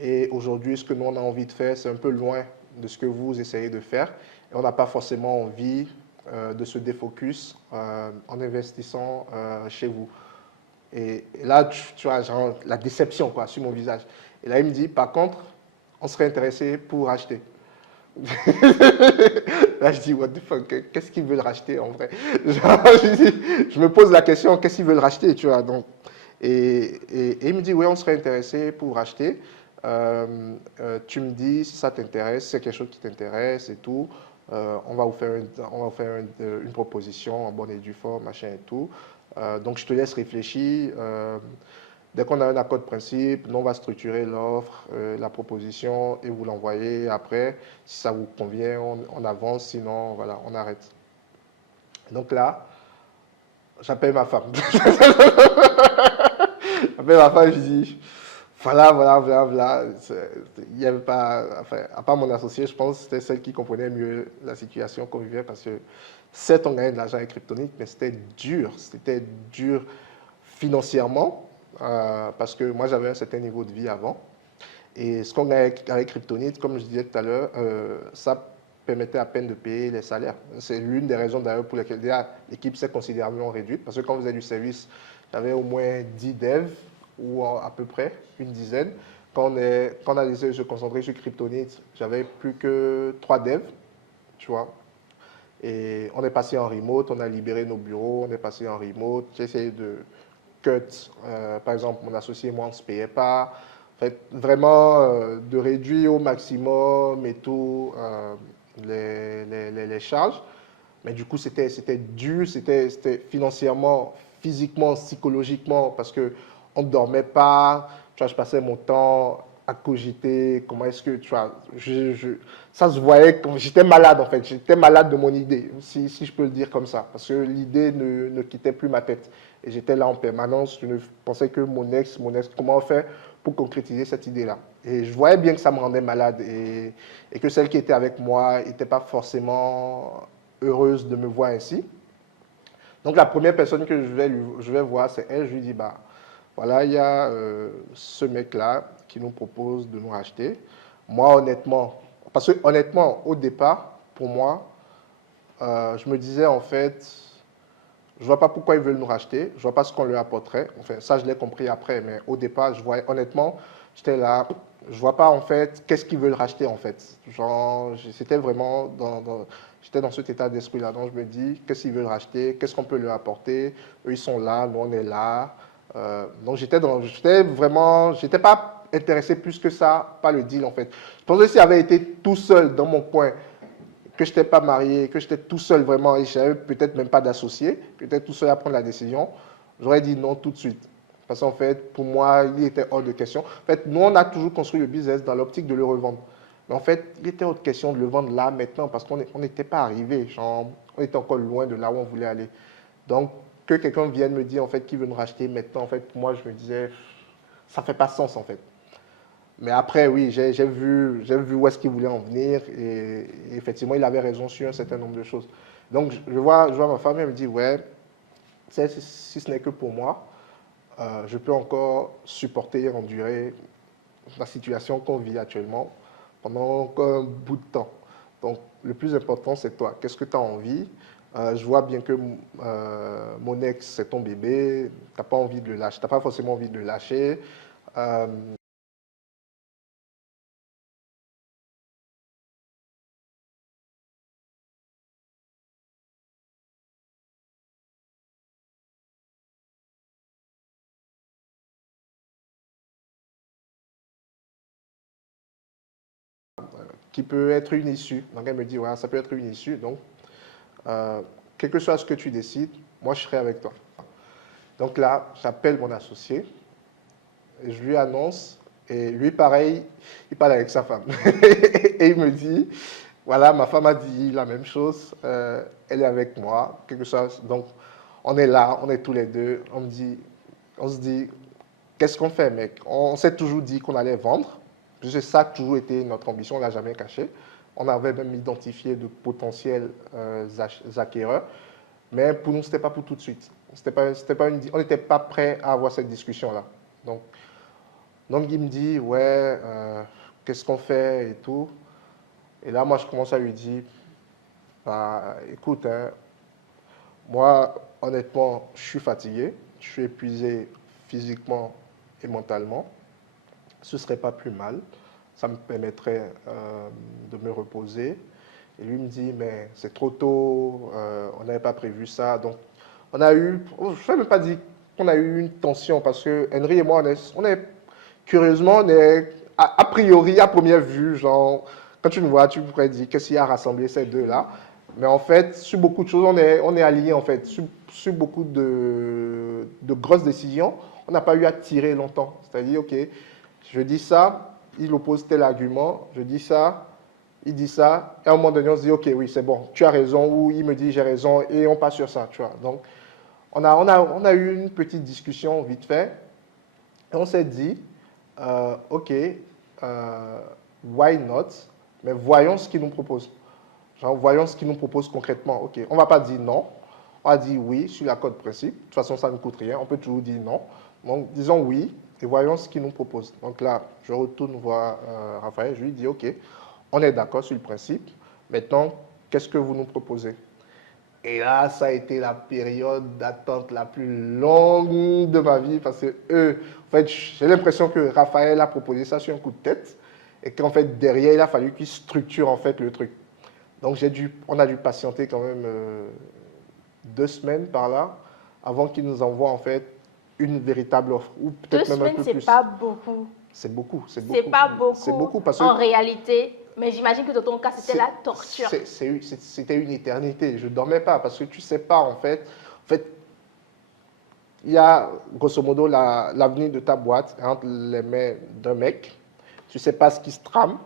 Et aujourd'hui, ce que nous, on a envie de faire, c'est un peu loin de ce que vous essayez de faire. Et on n'a pas forcément envie de se défocus en investissant chez vous. Et là, tu vois, genre, la déception quoi, sur mon visage. Et là, il me dit, par contre, on serait intéressé pour acheter. Là, je dis, what the fuck, qu'est-ce qu'ils veulent racheter en vrai? Genre, je me pose la question, qu'est-ce qu'ils veulent racheter, tu vois, donc. Et il me dit, oui, on serait intéressé pour racheter. Tu me dis si ça t'intéresse, si c'est quelque chose qui t'intéresse et tout. On va vous faire une proposition en bonne et due forme, machin et tout. Donc, je te laisse réfléchir. Dès qu'on a un accord de principe, nous, on va structurer l'offre, la proposition et vous l'envoyer après. Si ça vous convient, on avance. Sinon, voilà, on arrête. Donc là, j'appelle ma femme. J'appelle ma femme, je dis... Voilà. Il n'y avait pas, enfin, à part mon associé, je pense que c'était celle qui comprenait mieux la situation qu'on vivait parce que, certes, on gagnait de l'argent avec Kryptonite, mais c'était dur financièrement parce que moi, j'avais un certain niveau de vie avant. Et ce qu'on gagnait avec Kryptonite, comme je disais tout à l'heure, ça permettait à peine de payer les salaires. C'est l'une des raisons d'ailleurs pour lesquelles l'équipe s'est considérablement réduite parce que quand vous avez du service, j'avais au moins 10 devs ou à peu près une dizaine. Quand on a décidé de se concentrer sur Kryptonite, j'avais plus que 3 devs, tu vois. Et on est passé en remote, on a libéré nos bureaux, on est passé en remote. J'ai essayé de cut, par exemple, mon associé et moi, on ne se payait pas. En fait, vraiment, de réduire au maximum et tout les charges. Mais du coup, c'était dur, c'était financièrement, physiquement, psychologiquement, parce qu'on ne dormait pas. Tu vois, je passais mon temps à cogiter. Comment est-ce que, tu vois, ça se voyait comme j'étais malade en fait. J'étais malade de mon idée, si je peux le dire comme ça, parce que l'idée ne quittait plus ma tête. Et j'étais là en permanence. Je ne pensais que mon ex, comment faire pour concrétiser cette idée-là. Et je voyais bien que ça me rendait malade et que celle qui était avec moi n'était pas forcément heureuse de me voir ainsi. Donc la première personne que je vais voir, c'est elle. Je lui dis, bah, voilà, il y a ce mec-là qui nous propose de nous racheter. Moi, honnêtement, parce que honnêtement, au départ, pour moi, je me disais en fait, je ne vois pas pourquoi ils veulent nous racheter, je ne vois pas ce qu'on leur apporterait. Enfin, ça, je l'ai compris après, mais au départ, je voyais, honnêtement, j'étais là, je vois pas en fait qu'est-ce qu'ils veulent racheter en fait. Genre, c'était vraiment j'étais dans cet état d'esprit-là. Donc, je me dis, qu'est-ce qu'ils veulent racheter? Qu'est-ce qu'on peut leur apporter? Eux, ils sont là, nous, on est là. Donc, j'étais pas intéressé plus que ça par le deal, en fait. Je pensais que si j'avais été tout seul dans mon coin, que je n'étais pas marié, que j'étais tout seul vraiment, et je n'avais peut-être même pas d'associé, peut-être tout seul à prendre la décision, j'aurais dit non tout de suite. Parce qu'en fait, pour moi, il était hors de question. En fait, nous, on a toujours construit le business dans l'optique de le revendre. Mais en fait, il était hors de question de le vendre là, maintenant, parce qu'on n'était pas arrivé. Genre, on était encore loin de là où on voulait aller. Donc, que quelqu'un vienne me dire, en fait, qu'il veut nous racheter maintenant, en fait, pour moi, je me disais, ça ne fait pas sens, en fait. Mais après, oui, j'ai vu où est-ce qu'il voulait en venir et effectivement, il avait raison sur un certain nombre de choses. Donc, je vois ma femme, elle me dit, ouais, si ce n'est que pour moi, je peux encore supporter et endurer la situation qu'on vit actuellement pendant encore un bout de temps. Donc, le plus important, c'est toi. Qu'est-ce que tu as envie? Je vois bien que mon ex, c'est ton bébé. Tu n'as pas envie de le lâcher. Tu n'as pas forcément envie de le lâcher. Euh, qui peut être une issue. Donc, elle me dit, ouais, ça peut être une issue. Donc, euh, quel que soit ce que tu décides, moi, je serai avec toi. Donc là, j'appelle mon associé et je lui annonce. Et lui, pareil, il parle avec sa femme. Et il me dit, voilà, ma femme a dit la même chose. Elle est avec moi, quelque chose. Donc, on est là, on est tous les deux. On se dit, qu'est-ce qu'on fait, mec? On s'est toujours dit qu'on allait vendre. Ça a toujours été notre ambition, on ne l'a jamais caché. On avait même identifié de potentiels acquéreurs. Mais pour nous, ce n'était pas pour tout de suite. On n'était pas prêt à avoir cette discussion-là. Donc, il me dit, ouais, qu'est-ce qu'on fait et tout. Et là, moi, je commence à lui dire, bah, écoute, hein, moi, honnêtement, je suis fatigué, je suis épuisé physiquement et mentalement. Ce ne serait pas plus mal. Ça me permettrait de me reposer. Et lui me dit, mais c'est trop tôt, on n'avait pas prévu ça. Donc, on a eu, je ne vais même pas dire qu'on a eu une tension parce que Henry et moi, curieusement, on est a priori, à première vue, genre, quand tu nous vois, tu pourrais dire qu'est-ce qui a rassemblé ces deux-là. Mais en fait, sur beaucoup de choses, on est alliés en fait. Sur beaucoup de grosses décisions, on n'a pas eu à tirer longtemps. C'est-à-dire, ok, je dis ça, il oppose tel argument, je dis ça, il dit ça, et à un moment donné, on se dit, ok, oui, c'est bon, tu as raison, ou il me dit, j'ai raison, et on passe sur ça, tu vois. Donc, on a eu une petite discussion vite fait, et on s'est dit, ok, why not, mais voyons ce qu'il nous propose. Genre, voyons ce qu'il nous propose concrètement. Ok, on ne va pas dire non, on va dire oui sur l'accord de principe. De toute façon, ça ne coûte rien, on peut toujours dire non. Donc, disons oui, et voyons ce qu'il nous propose. Donc là, je retourne voir Raphaël, je lui dis, ok, on est d'accord sur le principe. Maintenant, qu'est-ce que vous nous proposez? Et là, ça a été la période d'attente la plus longue de ma vie parce que en fait, j'ai l'impression que Raphaël a proposé ça sur un coup de tête et qu'en fait, derrière, il a fallu qu'il structure en fait le truc. Donc, on a dû patienter quand même 2 semaines par là avant qu'il nous envoie en fait une véritable offre ou peut-être même un peu plus. 2 semaines, c'est pas beaucoup. C'est beaucoup, c'est beaucoup. C'est pas beaucoup. C'est beaucoup parce que en réalité, mais j'imagine que dans ton cas, c'était la torture. C'était une éternité. Je ne dormais pas parce que tu ne sais pas, en fait. En fait, il y a, grosso modo, l'avenir de ta boîte entre les mains d'un mec. Tu ne sais pas ce qui se trame.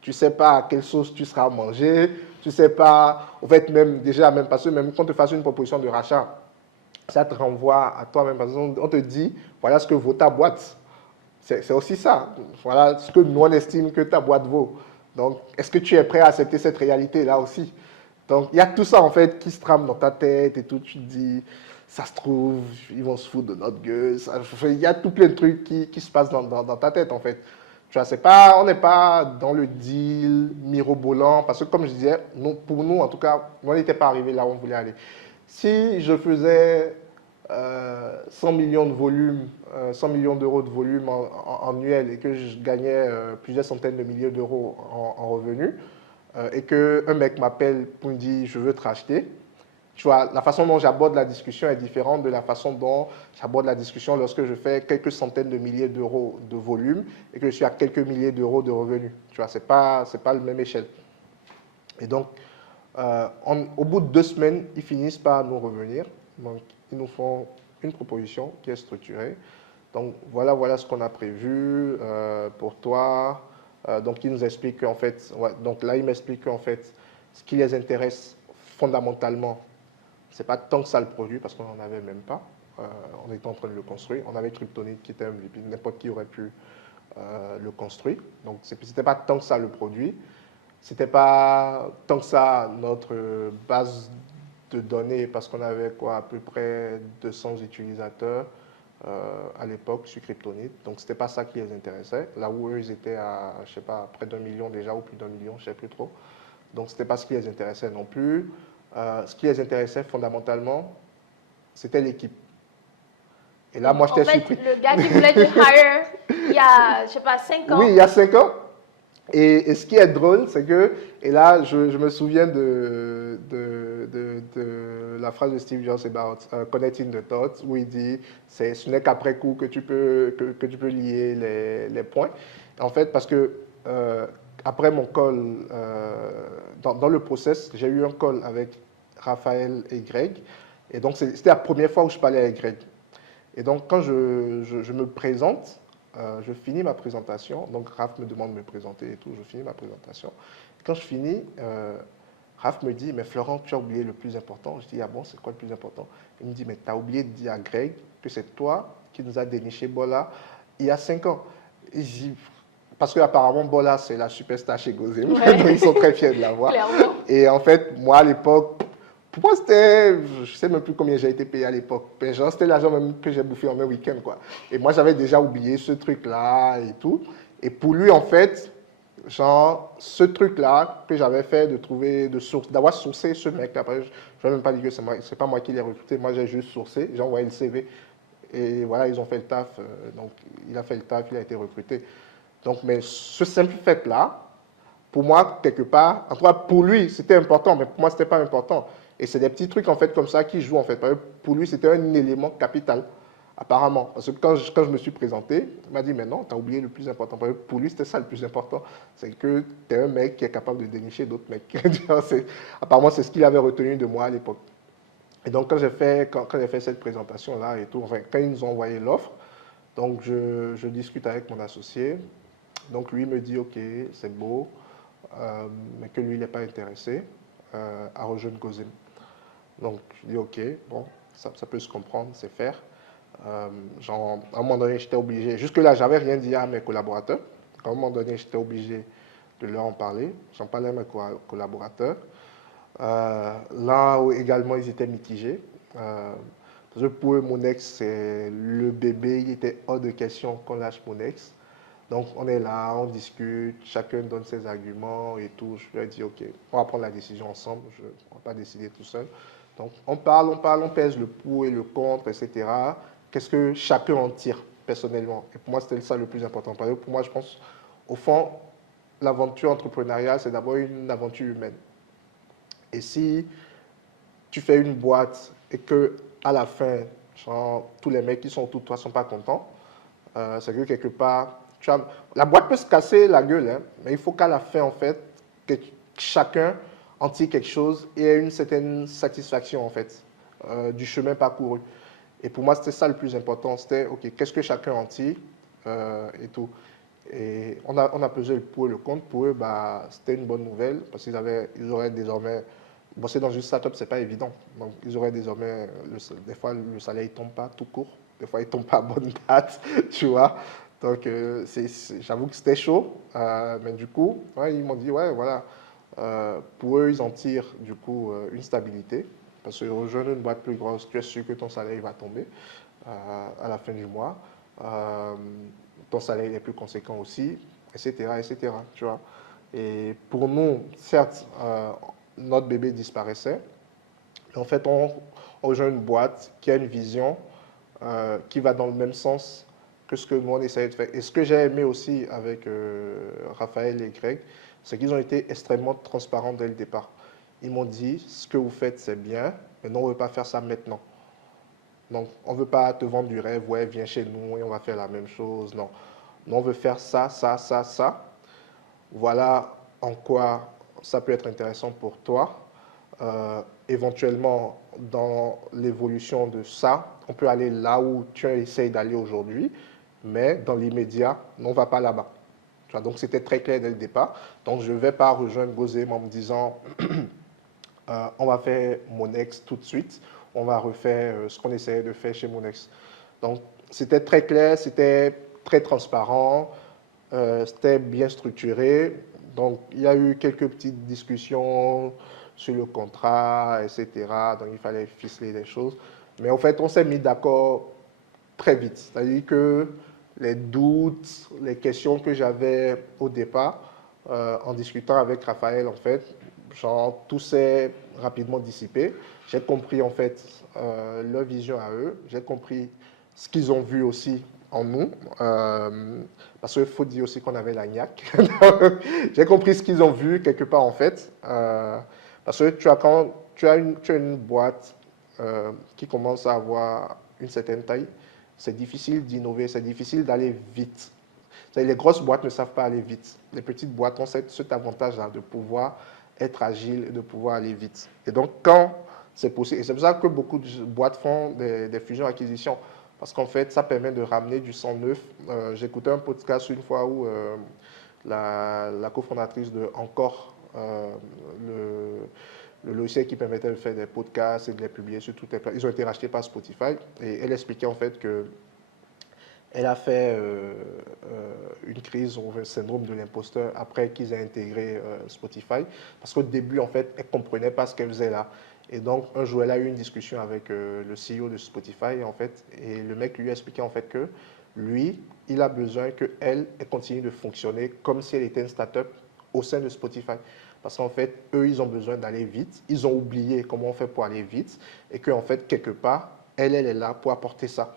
Tu ne sais pas à quelle sauce tu seras mangé. Tu ne sais pas, en fait, même déjà, même parce que même quand on te fasse une proposition de rachat, ça te renvoie à toi-même. Parce qu'on te dit, voilà ce que vaut ta boîte. C'est aussi ça. Voilà ce que nous, on estime que ta boîte vaut. Donc, est-ce que tu es prêt à accepter cette réalité-là aussi? Donc, il y a tout ça, en fait, qui se trame dans ta tête et tout. Tu te dis, ça se trouve, ils vont se foutre de notre gueule. Il y a tout plein de trucs qui se passent dans ta tête, en fait. Tu vois, on n'est pas dans le deal mirobolant, parce que comme je disais, pour nous, en tout cas, on n'était pas arrivé là où on voulait aller. Si je faisais 100 millions de volume, 100 millions d'euros de volume annuel et que je gagnais plusieurs centaines de milliers d'euros en revenus, et qu'un mec m'appelle pour me dire je veux te racheter, tu vois, la façon dont j'aborde la discussion est différente de la façon dont j'aborde la discussion lorsque je fais quelques centaines de milliers d'euros de volume et que je suis à quelques milliers d'euros de revenus. Tu vois, c'est pas la même échelle. Et donc, au bout de 2 semaines, ils finissent par nous revenir. Donc, ils nous font une proposition qui est structurée. Donc, voilà ce qu'on a prévu pour toi. Donc, ils nous expliquent qu'en fait, donc là, ils m'expliquent qu'en fait, ce qui les intéresse fondamentalement, c'est pas tant que ça le produit, parce qu'on n'en avait même pas. On était en train de le construire. On avait Kryptonite qui était MVP, n'importe qui aurait pu le construire. Donc, c'était pas tant que ça le produit. C'était pas tant que ça notre base de données, parce qu'on avait quoi, à peu près 200 utilisateurs à l'époque sur Kryptonite. Donc, c'était pas ça qui les intéressait. Là où eux, ils étaient à, je sais pas, près d'1 million déjà, ou plus d'1 million, je sais plus trop. Donc, c'était pas ce qui les intéressait non plus. Ce qui les intéressait fondamentalement, c'était l'équipe. Et là, moi, j'étais surpris. En fait, le gars qui voulait du hire, il y a, je sais pas, 5 ans. Oui, il y a 5 ans. Et ce qui est drôle, c'est que, et là, je me souviens de la phrase de Steve Jobs about connecting the dots, où il dit, ce n'est qu'après coup que tu peux lier les points. En fait, parce que après mon call, dans le process, j'ai eu un call avec Raphaël et Greg. Et donc, c'était la première fois où je parlais avec Greg. Et donc, quand je me présente, je finis ma présentation. Donc, Raph me demande de me présenter et tout. Je finis ma présentation. Quand je finis, Raph me dit, mais Florent, tu as oublié le plus important. Je dis, ah bon, c'est quoi le plus important? Il me dit, mais tu as oublié de dire à Greg que c'est toi qui nous as déniché Bola il y a 5 ans. Et parce qu'apparemment, Bola, c'est la superstar chez Gozem. Ouais. Donc, ils sont très fiers de l'avoir. Et en fait, moi, à l'époque, pour moi, c'était, je ne sais même plus combien j'ai été payé à l'époque. C'était l'argent même que j'ai bouffé en un week-end, quoi. Et moi, j'avais déjà oublié ce truc-là et tout. Et pour lui, en fait, genre, ce truc-là que j'avais fait d'avoir sourcé ce mec-là, je ne vais même pas dire que c'est pas moi qui l'ai recruté, moi, j'ai juste sourcé, j'ai envoyé le CV. Et voilà, ils ont fait le taf. Donc, il a fait le taf, il a été recruté. Donc, mais ce simple fait-là, pour moi, quelque part, en tout cas, pour lui, c'était important, mais pour moi, ce n'était pas important. Et c'est des petits trucs, en fait, comme ça qui jouent, en fait. Pour lui, c'était un élément capital, apparemment. Parce que quand je me suis présenté, il m'a dit, mais non, tu as oublié le plus important. Pour lui, c'était ça le plus important. C'est que tu es un mec qui est capable de dénicher d'autres mecs. Apparemment, c'est ce qu'il avait retenu de moi à l'époque. Et donc, quand j'ai fait cette présentation-là et tout, enfin, quand ils nous ont envoyé l'offre, donc je discute avec mon associé. Donc, lui me dit, OK, c'est beau, mais que lui, il n'est pas intéressé à rejoindre Gozem. Donc, je dis, OK, bon, ça peut se comprendre, c'est faire. Genre, à un moment donné, j'étais obligé, jusque-là, j'avais rien dit à mes collaborateurs. À un moment donné, j'étais obligé de leur en parler. J'en parlais à mes collaborateurs. Là où également, ils étaient mitigés. Parce que pour eux, mon ex, c'est le bébé. Il était hors de question qu'on lâche mon ex. Donc, on est là, on discute, chacun donne ses arguments et tout. Je lui ai dit, OK, on va prendre la décision ensemble, on ne va pas décider tout seul. Donc, on parle, on pèse le pour et le contre, etc. Qu'est-ce que chacun en tire personnellement? Et pour moi, c'était ça le plus important. Parce que pour moi, je pense, au fond, l'aventure entrepreneuriale, c'est d'abord une aventure humaine. Et si tu fais une boîte et que à la fin, genre, tous les mecs qui sont autour de toi ne sont pas contents, c'est que quelque part, la boîte peut se casser la gueule, hein, mais il faut qu'à la fin, en fait, que chacun en tire quelque chose et ait une certaine satisfaction, en fait, du chemin parcouru. Et pour moi, c'était ça le plus important. C'était, OK, qu'est-ce que chacun en tire et tout. Et on a pesé le pour et le contre. Pour eux, bah, c'était une bonne nouvelle parce ils auraient désormais... Bosser dans une start-up, ce n'est pas évident. Donc, ils auraient désormais... des fois, le salaire ne tombe pas tout court. Des fois, il ne tombe pas à bonne date, tu vois. Donc, j'avoue que c'était chaud. Mais du coup, ouais, ils m'ont dit, ouais, voilà. Pour eux, ils en tirent, du coup, une stabilité. Parce que rejoindre une boîte plus grosse, tu es sûr que ton salaire va tomber à la fin du mois. Ton salaire est plus conséquent aussi, etc., etc., tu vois. Et pour nous, certes, notre bébé disparaissait. Mais en fait, on rejoint une boîte qui a une vision qui va dans le même sens que ce que nous, on essayait de faire. Et ce que j'ai aimé aussi avec Raphaël et Greg, c'est qu'ils ont été extrêmement transparents dès le départ. Ils m'ont dit, ce que vous faites, c'est bien, mais non, on ne veut pas faire ça maintenant. Donc, on ne veut pas te vendre du rêve, ouais, viens chez nous et on va faire la même chose. Non, non, on veut faire ça, ça, ça, ça. Voilà en quoi ça peut être intéressant pour toi. Éventuellement, dans l'évolution de ça, on peut aller là où tu essayes d'aller aujourd'hui, mais dans l'immédiat, on ne va pas là-bas. Donc, c'était très clair dès le départ. Donc, je ne vais pas rejoindre Gozem en me disant on va faire Monex tout de suite, on va refaire ce qu'on essayait de faire chez Monex. Donc, c'était très clair, c'était très transparent, c'était bien structuré. Donc, il y a eu quelques petites discussions sur le contrat, etc. Donc, il fallait ficeler des choses. Mais en fait, on s'est mis d'accord très vite. C'est-à-dire que les doutes, les questions que j'avais au départ, en discutant avec Raphaël, en fait, genre, tout s'est rapidement dissipé. J'ai compris, en fait, leur vision à eux. J'ai compris ce qu'ils ont vu aussi en nous. Parce qu'il faut dire aussi qu'on avait la niaque. J'ai compris ce qu'ils ont vu quelque part, en fait. Parce que quand tu as une boîte qui commence à avoir une certaine taille, c'est difficile d'innover, c'est difficile d'aller vite. Les grosses boîtes ne savent pas aller vite. Les petites boîtes ont cet avantage-là de pouvoir être agile et de pouvoir aller vite. Et donc, quand c'est possible, et c'est pour ça que beaucoup de boîtes font des fusions-acquisitions, parce qu'en fait, ça permet de ramener du sang neuf. J'écoutais un podcast une fois où la cofondatrice de Encore, le logiciel qui permettait de faire des podcasts et de les publier sur toutes les plateformes. Ils ont été rachetés par Spotify et elle expliquait en fait que elle a fait une crise ou un syndrome de l'imposteur après qu'ils aient intégré Spotify parce qu'au début en fait elle ne comprenait pas ce qu'elle faisait là. Et donc un jour elle a eu une discussion avec le CEO de Spotify en fait et le mec lui a expliqué en fait que lui il a besoin qu'elle continue de fonctionner comme si elle était une start-up au sein de Spotify. Parce qu'en fait, eux, ils ont besoin d'aller vite. Ils ont oublié comment on fait pour aller vite. Et qu'en fait, quelque part, elle est là pour apporter ça.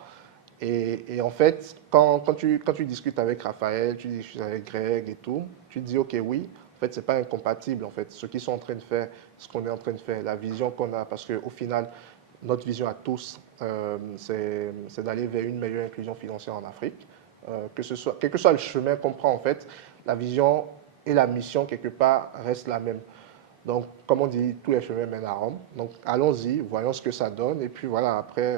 Et en fait, quand tu discutes avec Raphaël, tu discutes avec Greg et tout, tu te dis, OK, oui, en fait, ce n'est pas incompatible, en fait, ce qu'ils sont en train de faire, ce qu'on est en train de faire, la vision qu'on a, parce qu'au final, notre vision à tous, c'est d'aller vers une meilleure inclusion financière en Afrique. Quel que soit le chemin qu'on prend, en fait, la vision et la mission, quelque part, restent la même. Donc, comme on dit, tous les chemins mènent à Rome. Donc, allons-y, voyons ce que ça donne. Et puis, voilà, après,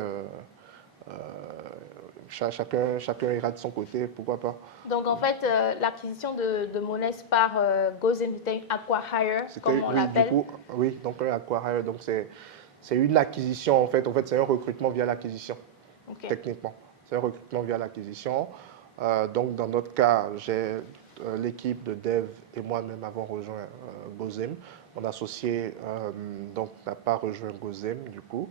chacun ira de son côté, pourquoi pas. Donc, en fait, l'acquisition de Monex par Gozem, c'était Acquihire, comme on l'appelle. Oui, donc Acquihire, donc c'est une acquisition, en fait, c'est un recrutement via l'acquisition, techniquement. C'est un recrutement via l'acquisition. Donc, dans notre cas, j'ai l'équipe de dev et moi-même avons rejoint Gozem. Mon associé n'a pas rejoint Gozem, du coup.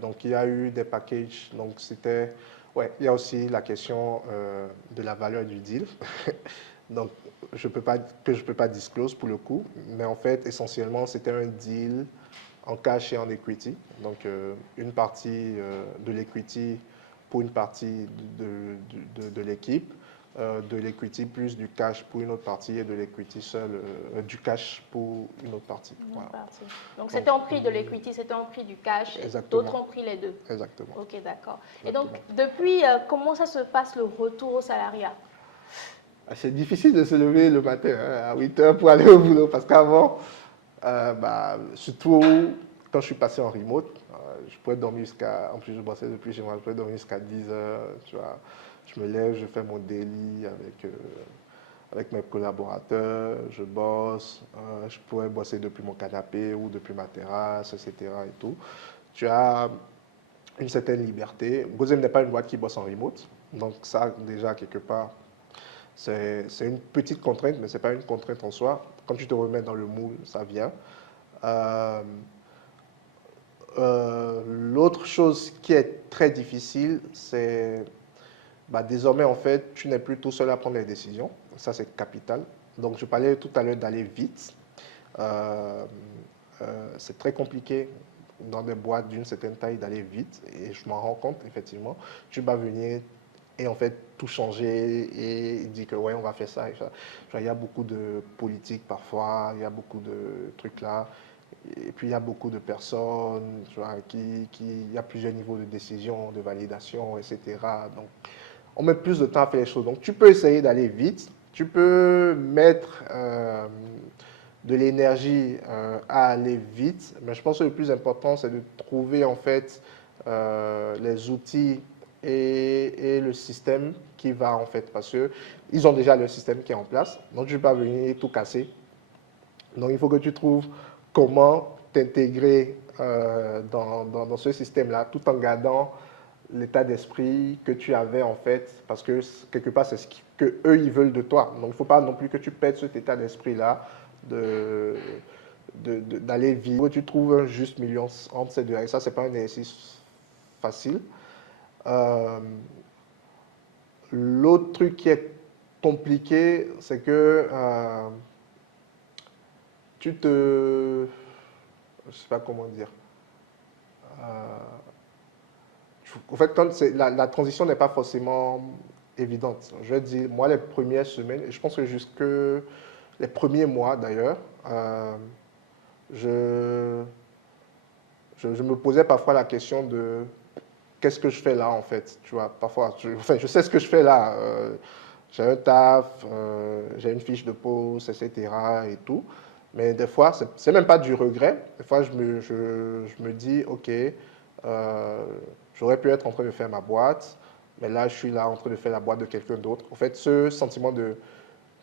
Donc, il y a eu des packages. Donc, c'était... Ouais, il y a aussi la question de la valeur du deal. Donc, je ne peux pas disclose pour le coup. Mais en fait, essentiellement, c'était un deal en cash et en equity. Donc, une partie de l'equity pour une partie de l'équipe, de l'equity plus du cash pour une autre partie et de l'equity seul, du cash pour une autre partie. Voilà. Donc, c'était en prix de l'equity, c'était en prix du cash, et d'autres ont pris les deux. Exactement. Ok, d'accord. Et donc, depuis, comment ça se passe le retour au salariat? C'est difficile de se lever le matin à 8 heures pour aller au boulot parce qu'avant, surtout quand je suis passé en remote, je pouvais dormir jusqu'à, en plus je bossais depuis chez moi, je pouvais dormir jusqu'à 10 heures, tu vois. Je me lève, je fais mon daily avec mes collaborateurs, je bosse, je pourrais bosser depuis mon canapé ou depuis ma terrasse, etc. et tout. Tu as une certaine liberté. Gozem n'est pas une boîte qui bosse en remote, donc ça déjà quelque part, c'est une petite contrainte, mais ce n'est pas une contrainte en soi. Quand tu te remets dans le moule, ça vient. L'autre chose qui est très difficile, c'est désormais, en fait, tu n'es plus tout seul à prendre les décisions. Ça, c'est capital. Donc, je parlais tout à l'heure d'aller vite. C'est très compliqué dans des boîtes d'une certaine taille d'aller vite, et je m'en rends compte, effectivement. Tu vas venir et en fait tout changer et dire que ouais, on va faire ça et ça. Il y a beaucoup de politique parfois, il y a beaucoup de trucs là. Et puis il y a beaucoup de personnes, tu vois, il y a plusieurs niveaux de décision, de validation, etc. Donc on met plus de temps à faire les choses. Donc tu peux essayer d'aller vite, tu peux mettre de l'énergie à aller vite, mais je pense que le plus important, c'est de trouver en fait les outils et le système qui va en fait, parce qu'ils ont déjà le système qui est en place, donc tu ne peux pas venir tout casser. Donc il faut que tu trouves comment t'intégrer dans ce système-là, tout en gardant l'état d'esprit que tu avais en fait, parce que quelque part c'est ce que eux ils veulent de toi. Donc il ne faut pas non plus que tu perdes cet état d'esprit-là d'aller vivre. Tu trouves un juste milieu entre ces deux. Et ça, c'est pas un exercice facile. L'autre truc qui est compliqué, c'est que tu te... Je sais pas comment dire. En fait, quand la transition n'est pas forcément évidente. Je veux dire, moi, les premières semaines, et je pense que jusque les premiers mois d'ailleurs, je, je me posais parfois la question de qu'est-ce que je fais là en fait, tu vois, parfois, enfin, je sais ce que je fais là, j'ai un taf, j'ai une fiche de poste, etc. et tout, mais des fois, c'est même pas du regret, des fois je me dis, ok, j'aurais pu être en train de faire ma boîte, mais là, je suis là en train de faire la boîte de quelqu'un d'autre. En fait, ce sentiment de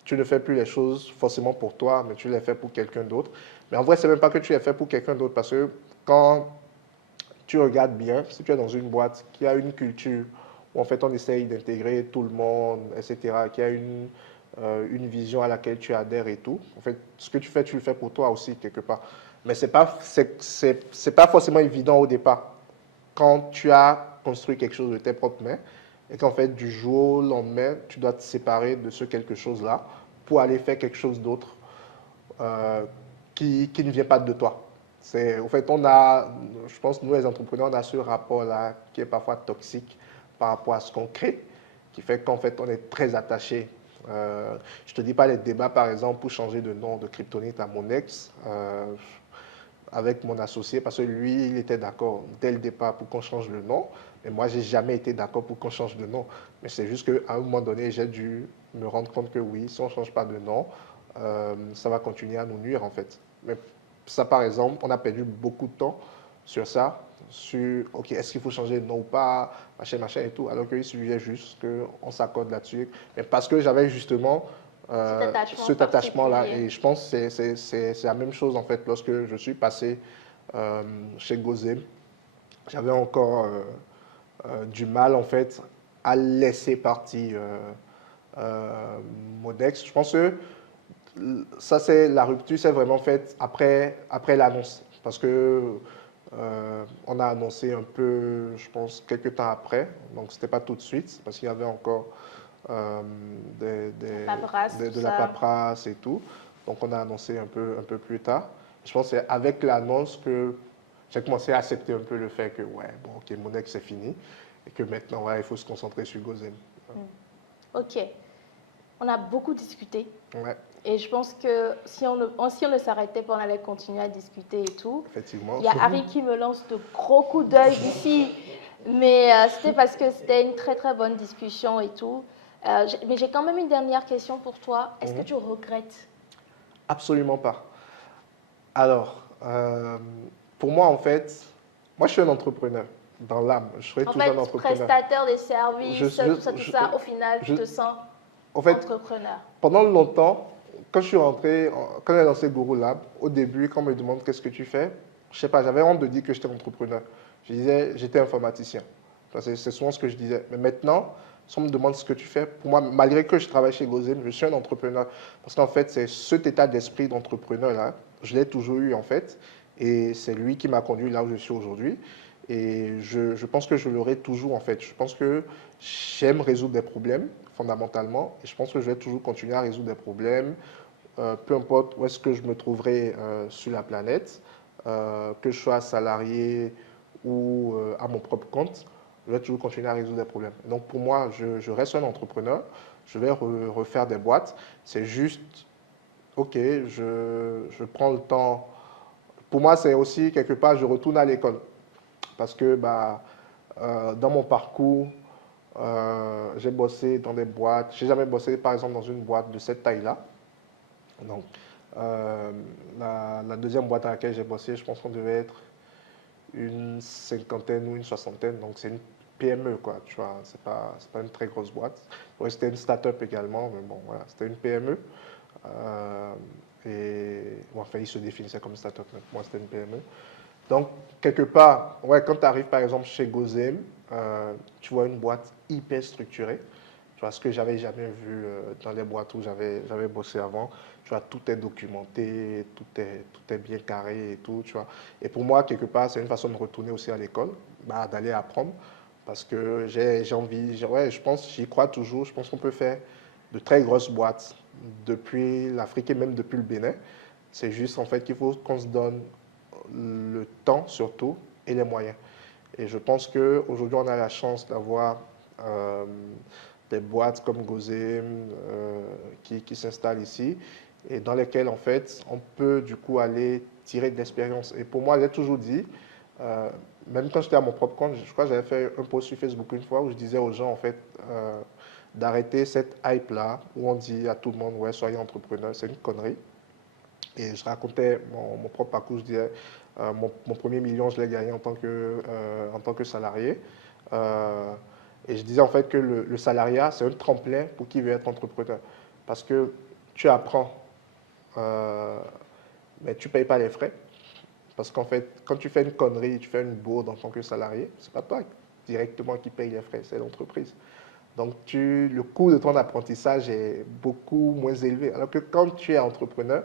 tu ne fais plus les choses forcément pour toi, mais tu les fais pour quelqu'un d'autre. Mais en vrai, c'est même pas que tu les fais pour quelqu'un d'autre, parce que quand tu regardes bien, si tu es dans une boîte qui a une culture où en fait on essaye d'intégrer tout le monde, etc., qui a une vision à laquelle tu adhères et tout, en fait, ce que tu le fais pour toi aussi quelque part. Mais c'est pas forcément évident au départ. Quand tu as construit quelque chose de tes propres mains et qu'en fait, du jour au lendemain, tu dois te séparer de ce quelque chose-là pour aller faire quelque chose d'autre euh, qui ne vient pas de toi. Au fait, je pense, nous les entrepreneurs, on a ce rapport-là qui est parfois toxique par rapport à ce qu'on crée, qui fait qu'en fait, on est très attaché. Je ne te dis pas les débats, par exemple, pour changer de nom de Kryptonite à Monex, avec mon associé, parce que lui, il était d'accord dès le départ pour qu'on change le nom, mais moi, j'ai jamais été d'accord pour qu'on change de nom. Mais c'est juste qu'à un moment donné, j'ai dû me rendre compte que oui, si on ne change pas de nom, ça va continuer à nous nuire, en fait. Mais ça, par exemple, on a perdu beaucoup de temps sur ça, sur, OK, est-ce qu'il faut changer de nom ou pas, machin et tout, alors qu'il suffisait juste qu'on s'accorde là-dessus. Mais parce que j'avais justement cet attachement-là. Et je pense que c'est la même chose, en fait, lorsque je suis passé chez Gozem. J'avais encore du mal, en fait, à laisser partir Modex. Je pense que ça, c'est la rupture, c'est vraiment faite après l'annonce. Parce que on a annoncé un peu, je pense, quelques temps après. Donc, c'était pas tout de suite, parce qu'il y avait encore euh, de la paperasse et tout. Donc, on a annoncé un peu plus tard. Je pense que c'est avec l'annonce que j'ai commencé à accepter un peu le fait que, ouais, bon, ok, Monex, c'est fini. Et que maintenant, ouais, il faut se concentrer sur Gozem. Ok. On a beaucoup discuté. Ouais. Et je pense que si on ne s'arrêtait pas, on allait continuer à discuter et tout. Effectivement. Il y a Harry qui me lance de gros coups d'œil ici. Mais c'était parce que c'était une très très bonne discussion et tout. Mais j'ai quand même une dernière question pour toi. Est-ce que tu regrettes? Absolument pas. Alors, pour moi, en fait, moi, je suis un entrepreneur dans l'âme. Je serai toujours un entrepreneur. Prestataire des services, tout ça, au final, tu te sens entrepreneur. Pendant longtemps, quand je suis rentré, quand j'ai lancé Guru Lab, au début, quand on me demande qu'est-ce que tu fais, je sais pas, j'avais honte de dire que j'étais entrepreneur. Je disais, j'étais informaticien. C'est souvent ce que je disais. Mais maintenant, si on me demande ce que tu fais, pour moi, malgré que je travaille chez Gozem, je suis un entrepreneur. Parce qu'en fait, c'est cet état d'esprit d'entrepreneur-là, je l'ai toujours eu en fait. Et c'est lui qui m'a conduit là où je suis aujourd'hui. Et je pense que je l'aurai toujours en fait. Je pense que j'aime résoudre des problèmes fondamentalement. Et je pense que je vais toujours continuer à résoudre des problèmes, peu importe où est-ce que je me trouverai sur la planète. que je sois salarié ou à mon propre compte, je vais toujours continuer à résoudre des problèmes. Donc pour moi, je reste un entrepreneur, je vais refaire des boîtes. C'est juste, ok, je prends le temps. Pour moi, c'est aussi quelque part, je retourne à l'école. Parce que dans mon parcours, j'ai bossé dans des boîtes. J'ai jamais bossé, par exemple, dans une boîte de cette taille-là. Donc, la deuxième boîte à laquelle j'ai bossé, je pense qu'on devait être une cinquantaine ou une soixantaine. Donc, c'est une PME, quoi, tu vois. C'est pas une très grosse boîte. Ouais, c'était une start-up également, mais bon, voilà, c'était une PME. Enfin, ils se définissaient comme start-up, mais moi, c'était une PME. Donc, quelque part, ouais, quand tu arrives par exemple chez Gozem, tu vois une boîte hyper structurée. Tu vois, ce que j'avais jamais vu dans les boîtes où j'avais bossé avant. Tu vois, tout est documenté, tout est bien carré et tout, tu vois. Et pour moi, quelque part, c'est une façon de retourner aussi à l'école, d'aller apprendre. Parce que j'ai envie, ouais, je pense, j'y crois toujours. Je pense qu'on peut faire de très grosses boîtes depuis l'Afrique et même depuis le Bénin. C'est juste en fait qu'il faut qu'on se donne le temps surtout et les moyens. Et je pense qu'aujourd'hui, on a la chance d'avoir des boîtes comme Gozem qui s'installent ici et dans lesquelles, en fait, on peut du coup aller tirer de l'expérience. Et pour moi, j'ai toujours dit, même quand j'étais à mon propre compte, je crois que j'avais fait un post sur Facebook une fois où je disais aux gens, en fait, d'arrêter cette hype-là où on dit à tout le monde, ouais, soyez entrepreneur, c'est une connerie. Et je racontais mon propre parcours, je disais, mon premier million, je l'ai gagné en tant que salarié. Et je disais en fait que le salariat, c'est un tremplin pour qui veut être entrepreneur. Parce que tu apprends, mais tu ne payes pas les frais. Parce qu'en fait, quand tu fais une connerie, tu fais une bourde en tant que salarié, ce n'est pas toi directement qui paye les frais, c'est l'entreprise. Donc, le coût de ton apprentissage est beaucoup moins élevé. Alors que quand tu es entrepreneur,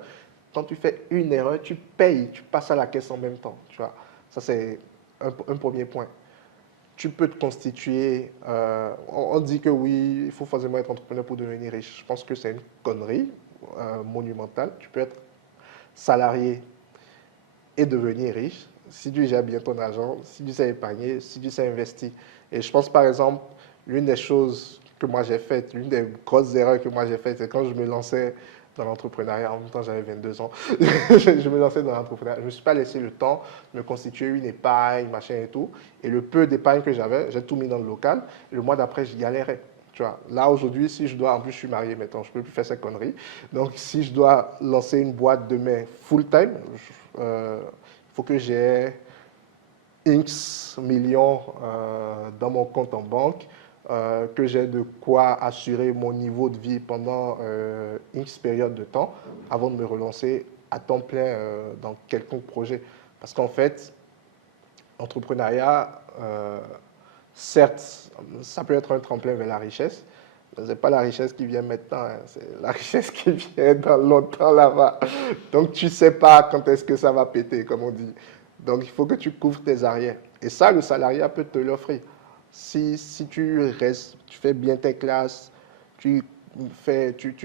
quand tu fais une erreur, tu payes, tu passes à la caisse en même temps. Tu vois. Ça, c'est un premier point. Tu peux te constituer. On dit que oui, il faut forcément être entrepreneur pour devenir riche. Je pense que c'est une connerie monumentale. Tu peux être salarié et devenir riche si tu gères bien ton argent, si tu sais épargner, si tu sais investir. Et je pense par exemple, l'une des choses que moi j'ai faites, l'une des grosses erreurs que moi j'ai faites, c'est quand je me lançais dans l'entrepreneuriat, en même temps j'avais 22 ans, je me lançais dans l'entrepreneuriat. Je ne me suis pas laissé le temps de me constituer une épargne, machin et tout. Et le peu d'épargne que j'avais, j'ai tout mis dans le local. Et le mois d'après, je galérais. Tu vois, là aujourd'hui, si je dois, en plus je suis marié maintenant, je ne peux plus faire ces conneries. Donc si je dois lancer une boîte demain full-time, il faut que j'ai X millions dans mon compte en banque, que j'ai de quoi assurer mon niveau de vie pendant X période de temps avant de me relancer à temps plein dans quelconque projet. Parce qu'en fait, l'entrepreneuriat, certes, ça peut être un tremplin vers la richesse, mais ce n'est pas la richesse qui vient maintenant, hein, c'est la richesse qui vient dans longtemps là-bas. Donc, tu ne sais pas quand est-ce que ça va péter, comme on dit. Donc, il faut que tu couvres tes arrières. Et ça, le salariat peut te l'offrir. Si tu restes, tu fais bien tes classes, tu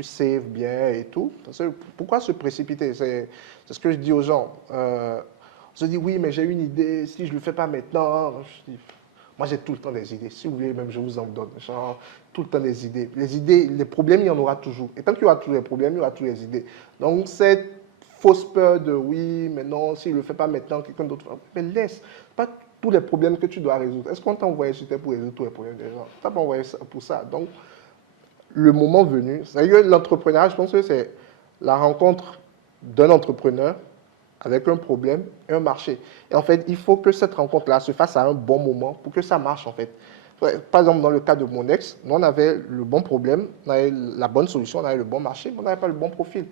saves bien et tout, pourquoi se précipiter? C'est ce que je dis aux gens. On se dit, oui, mais j'ai une idée, si je ne le fais pas maintenant, moi j'ai tout le temps des idées. Si vous voulez, même je vous en donne. Genre, tout le temps des idées. Les idées, les problèmes, il y en aura toujours. Et tant qu'il y aura tous les problèmes, il y aura tous les idées. Donc, cette fausse peur de oui, mais non, s'il ne le fait pas maintenant, quelqu'un d'autre. Mais laisse. Pas tous les problèmes que tu dois résoudre. Est-ce qu'on t'a envoyé sur Terre pour résoudre tous les problèmes des gens? Tu n'as pas envoyé pour ça. Donc, le moment venu, c'est-à-dire l'entrepreneuriat, je pense que c'est la rencontre d'un entrepreneur avec un problème et un marché. Et en fait, il faut que cette rencontre-là se fasse à un bon moment pour que ça marche, en fait. Par exemple, dans le cas de mon ex, nous, on avait le bon problème, on avait la bonne solution, on avait le bon marché, mais on n'avait pas le bon profil.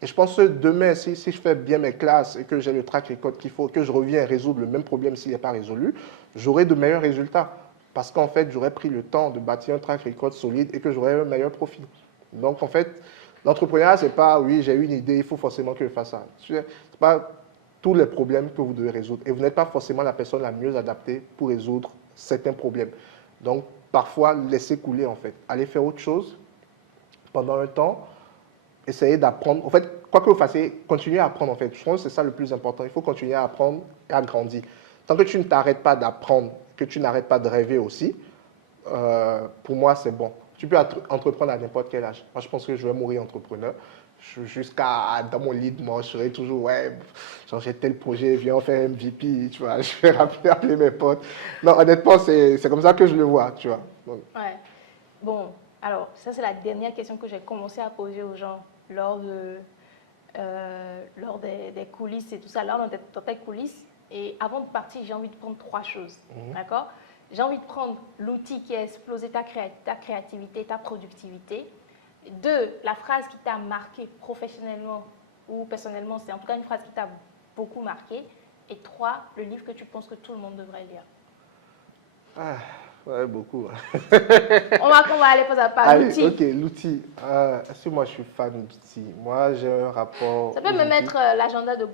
Et je pense que demain, si je fais bien mes classes et que j'ai le track record qu'il faut, que je reviens résoudre le même problème s'il n'est pas résolu, j'aurai de meilleurs résultats. Parce qu'en fait, j'aurais pris le temps de bâtir un track record solide et que j'aurai un meilleur profil. Donc, en fait, l'entrepreneuriat, ce n'est pas, oui, j'ai une idée, il faut forcément que je fasse ça. Ce n'est pas tous les problèmes que vous devez résoudre. Et vous n'êtes pas forcément la personne la mieux adaptée pour résoudre certains problèmes. Donc, parfois, laissez couler, en fait. Allez faire autre chose pendant un temps. Essayez d'apprendre. En fait, quoi que vous fassiez, continuez à apprendre en fait. Je pense que c'est ça le plus important. Il faut continuer à apprendre et à grandir. Tant que tu ne t'arrêtes pas d'apprendre, que tu n'arrêtes pas de rêver aussi, pour moi, c'est bon. Tu peux entreprendre à n'importe quel âge. Moi, je pense que je vais mourir entrepreneur. Jusqu'à dans mon lit de mort, je serai toujours, ouais, j'ai tel projet, viens, on fait MVP, tu vois, je vais appeler mes potes. Non, honnêtement, c'est comme ça que je le vois, tu vois. Donc, ouais. Bon, alors, ça, c'est la dernière question que j'ai commencé à poser aux gens lors des coulisses et tout ça. Là, on est dans tes coulisses. Et avant de partir, j'ai envie de prendre 3 choses. D'accord? J'ai envie de prendre l'outil qui a explosé ta créativité, ta productivité. 2, la phrase qui t'a marqué professionnellement ou personnellement, c'est en tout cas une phrase qui t'a beaucoup marqué. Et 3, le livre que tu penses que tout le monde devrait lire. Ah, ouais, beaucoup. On va aller pas à pas. L'outil. Ok, l'outil. Est-ce que moi je suis fan d'outils? Moi j'ai un rapport. Ça peut me mettre l'agenda de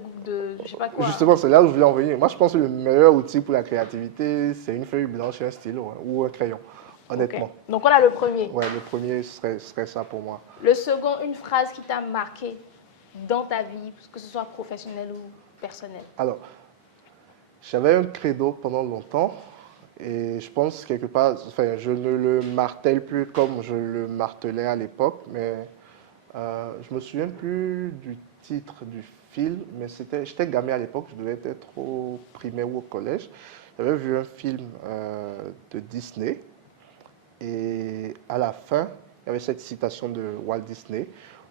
je sais pas quoi. Justement, c'est là où je voulais en venir. Moi je pense que le meilleur outil pour la créativité, c'est une feuille blanche et un stylo hein, ou un crayon, honnêtement. Okay. Donc on a le premier. Ouais, le premier serait ça pour moi. Le second, une phrase qui t'a marqué dans ta vie, que ce soit professionnel ou personnel. Alors, j'avais un credo pendant longtemps. Et je pense quelque part, enfin, je ne le martèle plus comme je le martelais à l'époque, mais je me souviens plus du titre du film, mais j'étais gamin à l'époque, je devais être au primaire ou au collège. J'avais vu un film de Disney et à la fin, il y avait cette citation de Walt Disney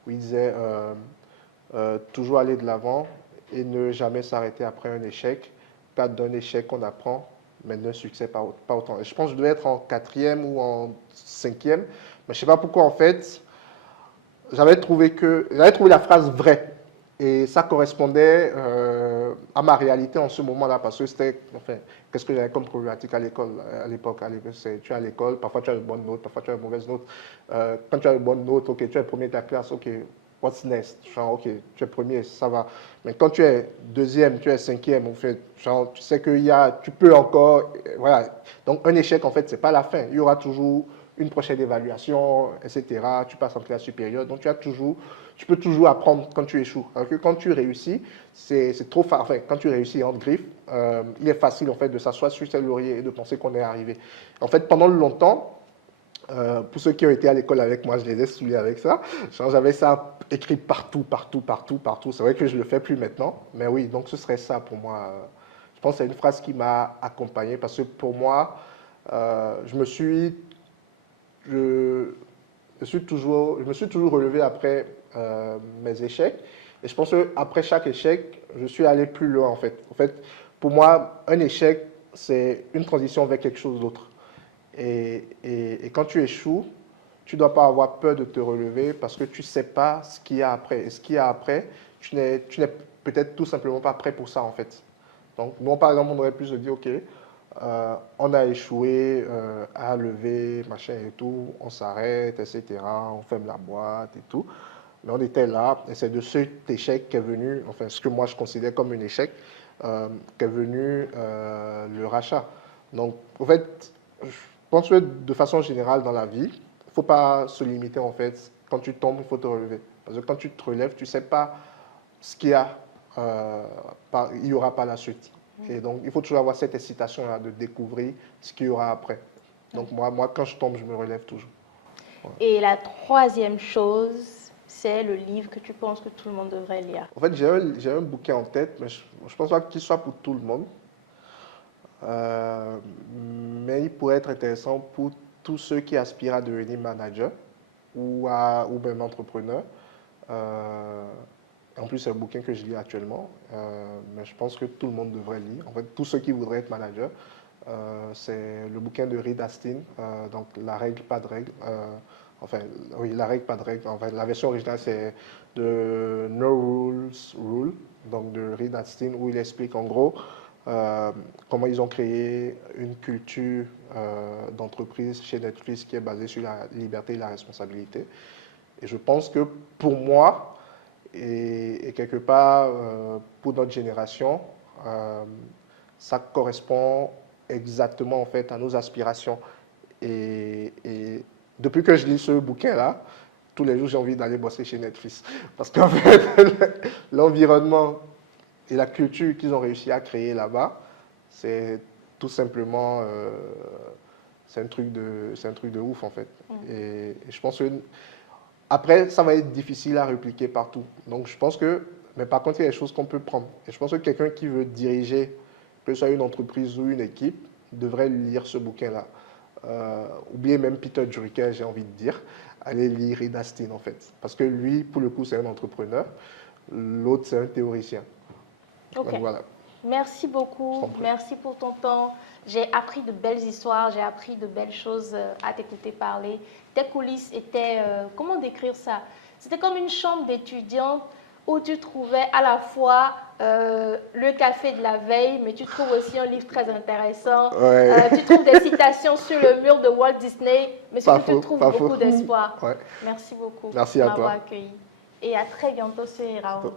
où il disait toujours aller de l'avant et ne jamais s'arrêter après un échec, car d'un échec on apprend mais d'un succès pas autant. Et je pense que je devais être en 4e ou en 5e, mais je ne sais pas pourquoi en fait, j'avais trouvé la phrase vraie. Et ça correspondait à ma réalité en ce moment-là, parce que c'était, enfin, qu'est-ce que j'avais comme problématique à l'école, à l'époque, tu es à l'école, parfois tu as de bonnes notes, parfois tu as de mauvaises notes. Quand tu as de bonnes notes, ok, tu es premier de ta classe, ok, what's next? Genre, ok, tu es premier, ça va. Mais quand tu es deuxième, tu es 5e, en fait, genre, tu sais tu peux encore, voilà. Donc un échec, en fait, c'est pas la fin. Il y aura toujours une prochaine évaluation, etc. Tu passes en classe supérieure, donc tu peux toujours apprendre quand tu échoues. Alors que quand tu réussis, c'est trop fort. Enfin, quand tu réussis entre griffes, il est facile en fait de s'asseoir sur ses lauriers et de penser qu'on est arrivé. En fait, pendant longtemps, pour ceux qui ont été à l'école avec moi, je les ai saoulés avec ça. J'avais ça écrit partout, partout, partout, partout. C'est vrai que je ne le fais plus maintenant, mais oui, donc ce serait ça pour moi. Je pense que c'est une phrase qui m'a accompagné parce que pour moi, je me suis toujours relevé après mes échecs. Et je pense qu'après chaque échec, je suis allé plus loin en fait. En fait, pour moi, un échec, c'est une transition vers quelque chose d'autre. Et quand tu échoues, tu ne dois pas avoir peur de te relever parce que tu ne sais pas ce qu'il y a après. Et ce qu'il y a après, tu n'es peut-être tout simplement pas prêt pour ça en fait. Donc, nous, par exemple, on aurait pu se dire, OK, on a échoué à lever, machin et tout, on s'arrête, etc., on ferme la boîte et tout. Mais on était là, et c'est de cet échec qu'est venu, enfin, ce que moi je considère comme un échec, qu'est venu le rachat. Donc, en fait, je pense que de façon générale dans la vie, il ne faut pas se limiter, en fait. Quand tu tombes, il faut te relever. Parce que quand tu te relèves, tu ne sais pas ce qu'il y a, il n'y aura pas la suite. Et donc, il faut toujours avoir cette excitation-là de découvrir ce qu'il y aura après. Donc, moi, quand je tombe, je me relève toujours. Voilà. Et la troisième chose, c'est le livre que tu penses que tout le monde devrait lire. En fait, j'ai un bouquin en tête, mais je ne pense pas qu'il soit pour tout le monde. Mais il pourrait être intéressant pour tous ceux qui aspirent à devenir manager ou même entrepreneur. En plus, c'est un bouquin que je lis actuellement, mais je pense que tout le monde devrait lire. En fait, tous ceux qui voudraient être manager, c'est le bouquin de Reed Hastings, donc La règle, pas de règle. Enfin, oui, La règle, pas de règle. Enfin, la version originale, c'est de No Rules Rule, donc de Reed Hastings, où il explique en gros comment ils ont créé une culture d'entreprise chez Netflix qui est basée sur la liberté et la responsabilité. Et je pense que pour moi, et quelque part, pour notre génération, ça correspond exactement en fait à nos aspirations. Et depuis que je lis ce bouquin-là, tous les jours, j'ai envie d'aller bosser chez Netflix. Parce qu'en fait, l'environnement et la culture qu'ils ont réussi à créer là-bas, c'est tout simplement, c'est un truc de ouf en fait. Et je pense que après, ça va être difficile à répliquer partout. Donc je pense que, mais par contre, il y a des choses qu'on peut prendre. Et je pense que quelqu'un qui veut diriger, que ce soit une entreprise ou une équipe, devrait lire ce bouquin-là. Oubliez même Peter Drucker, j'ai envie de dire. Allez lire Reed Hastings en fait. Parce que lui, pour le coup, c'est un entrepreneur. L'autre, c'est un théoricien. Ok. Donc, voilà. Merci beaucoup. Merci pour ton temps. J'ai appris de belles histoires, j'ai appris de belles choses à t'écouter parler. Tes coulisses étaient, comment décrire ça? C'était comme une chambre d'étudiante où tu trouvais à la fois le café de la veille, mais tu trouves aussi un livre très intéressant. Ouais. Tu trouves des citations sur le mur de Walt Disney, mais surtout tu trouves beaucoup d'espoir. Ouais. Merci beaucoup Merci à toi. accueilli. Et à très bientôt sur Irao.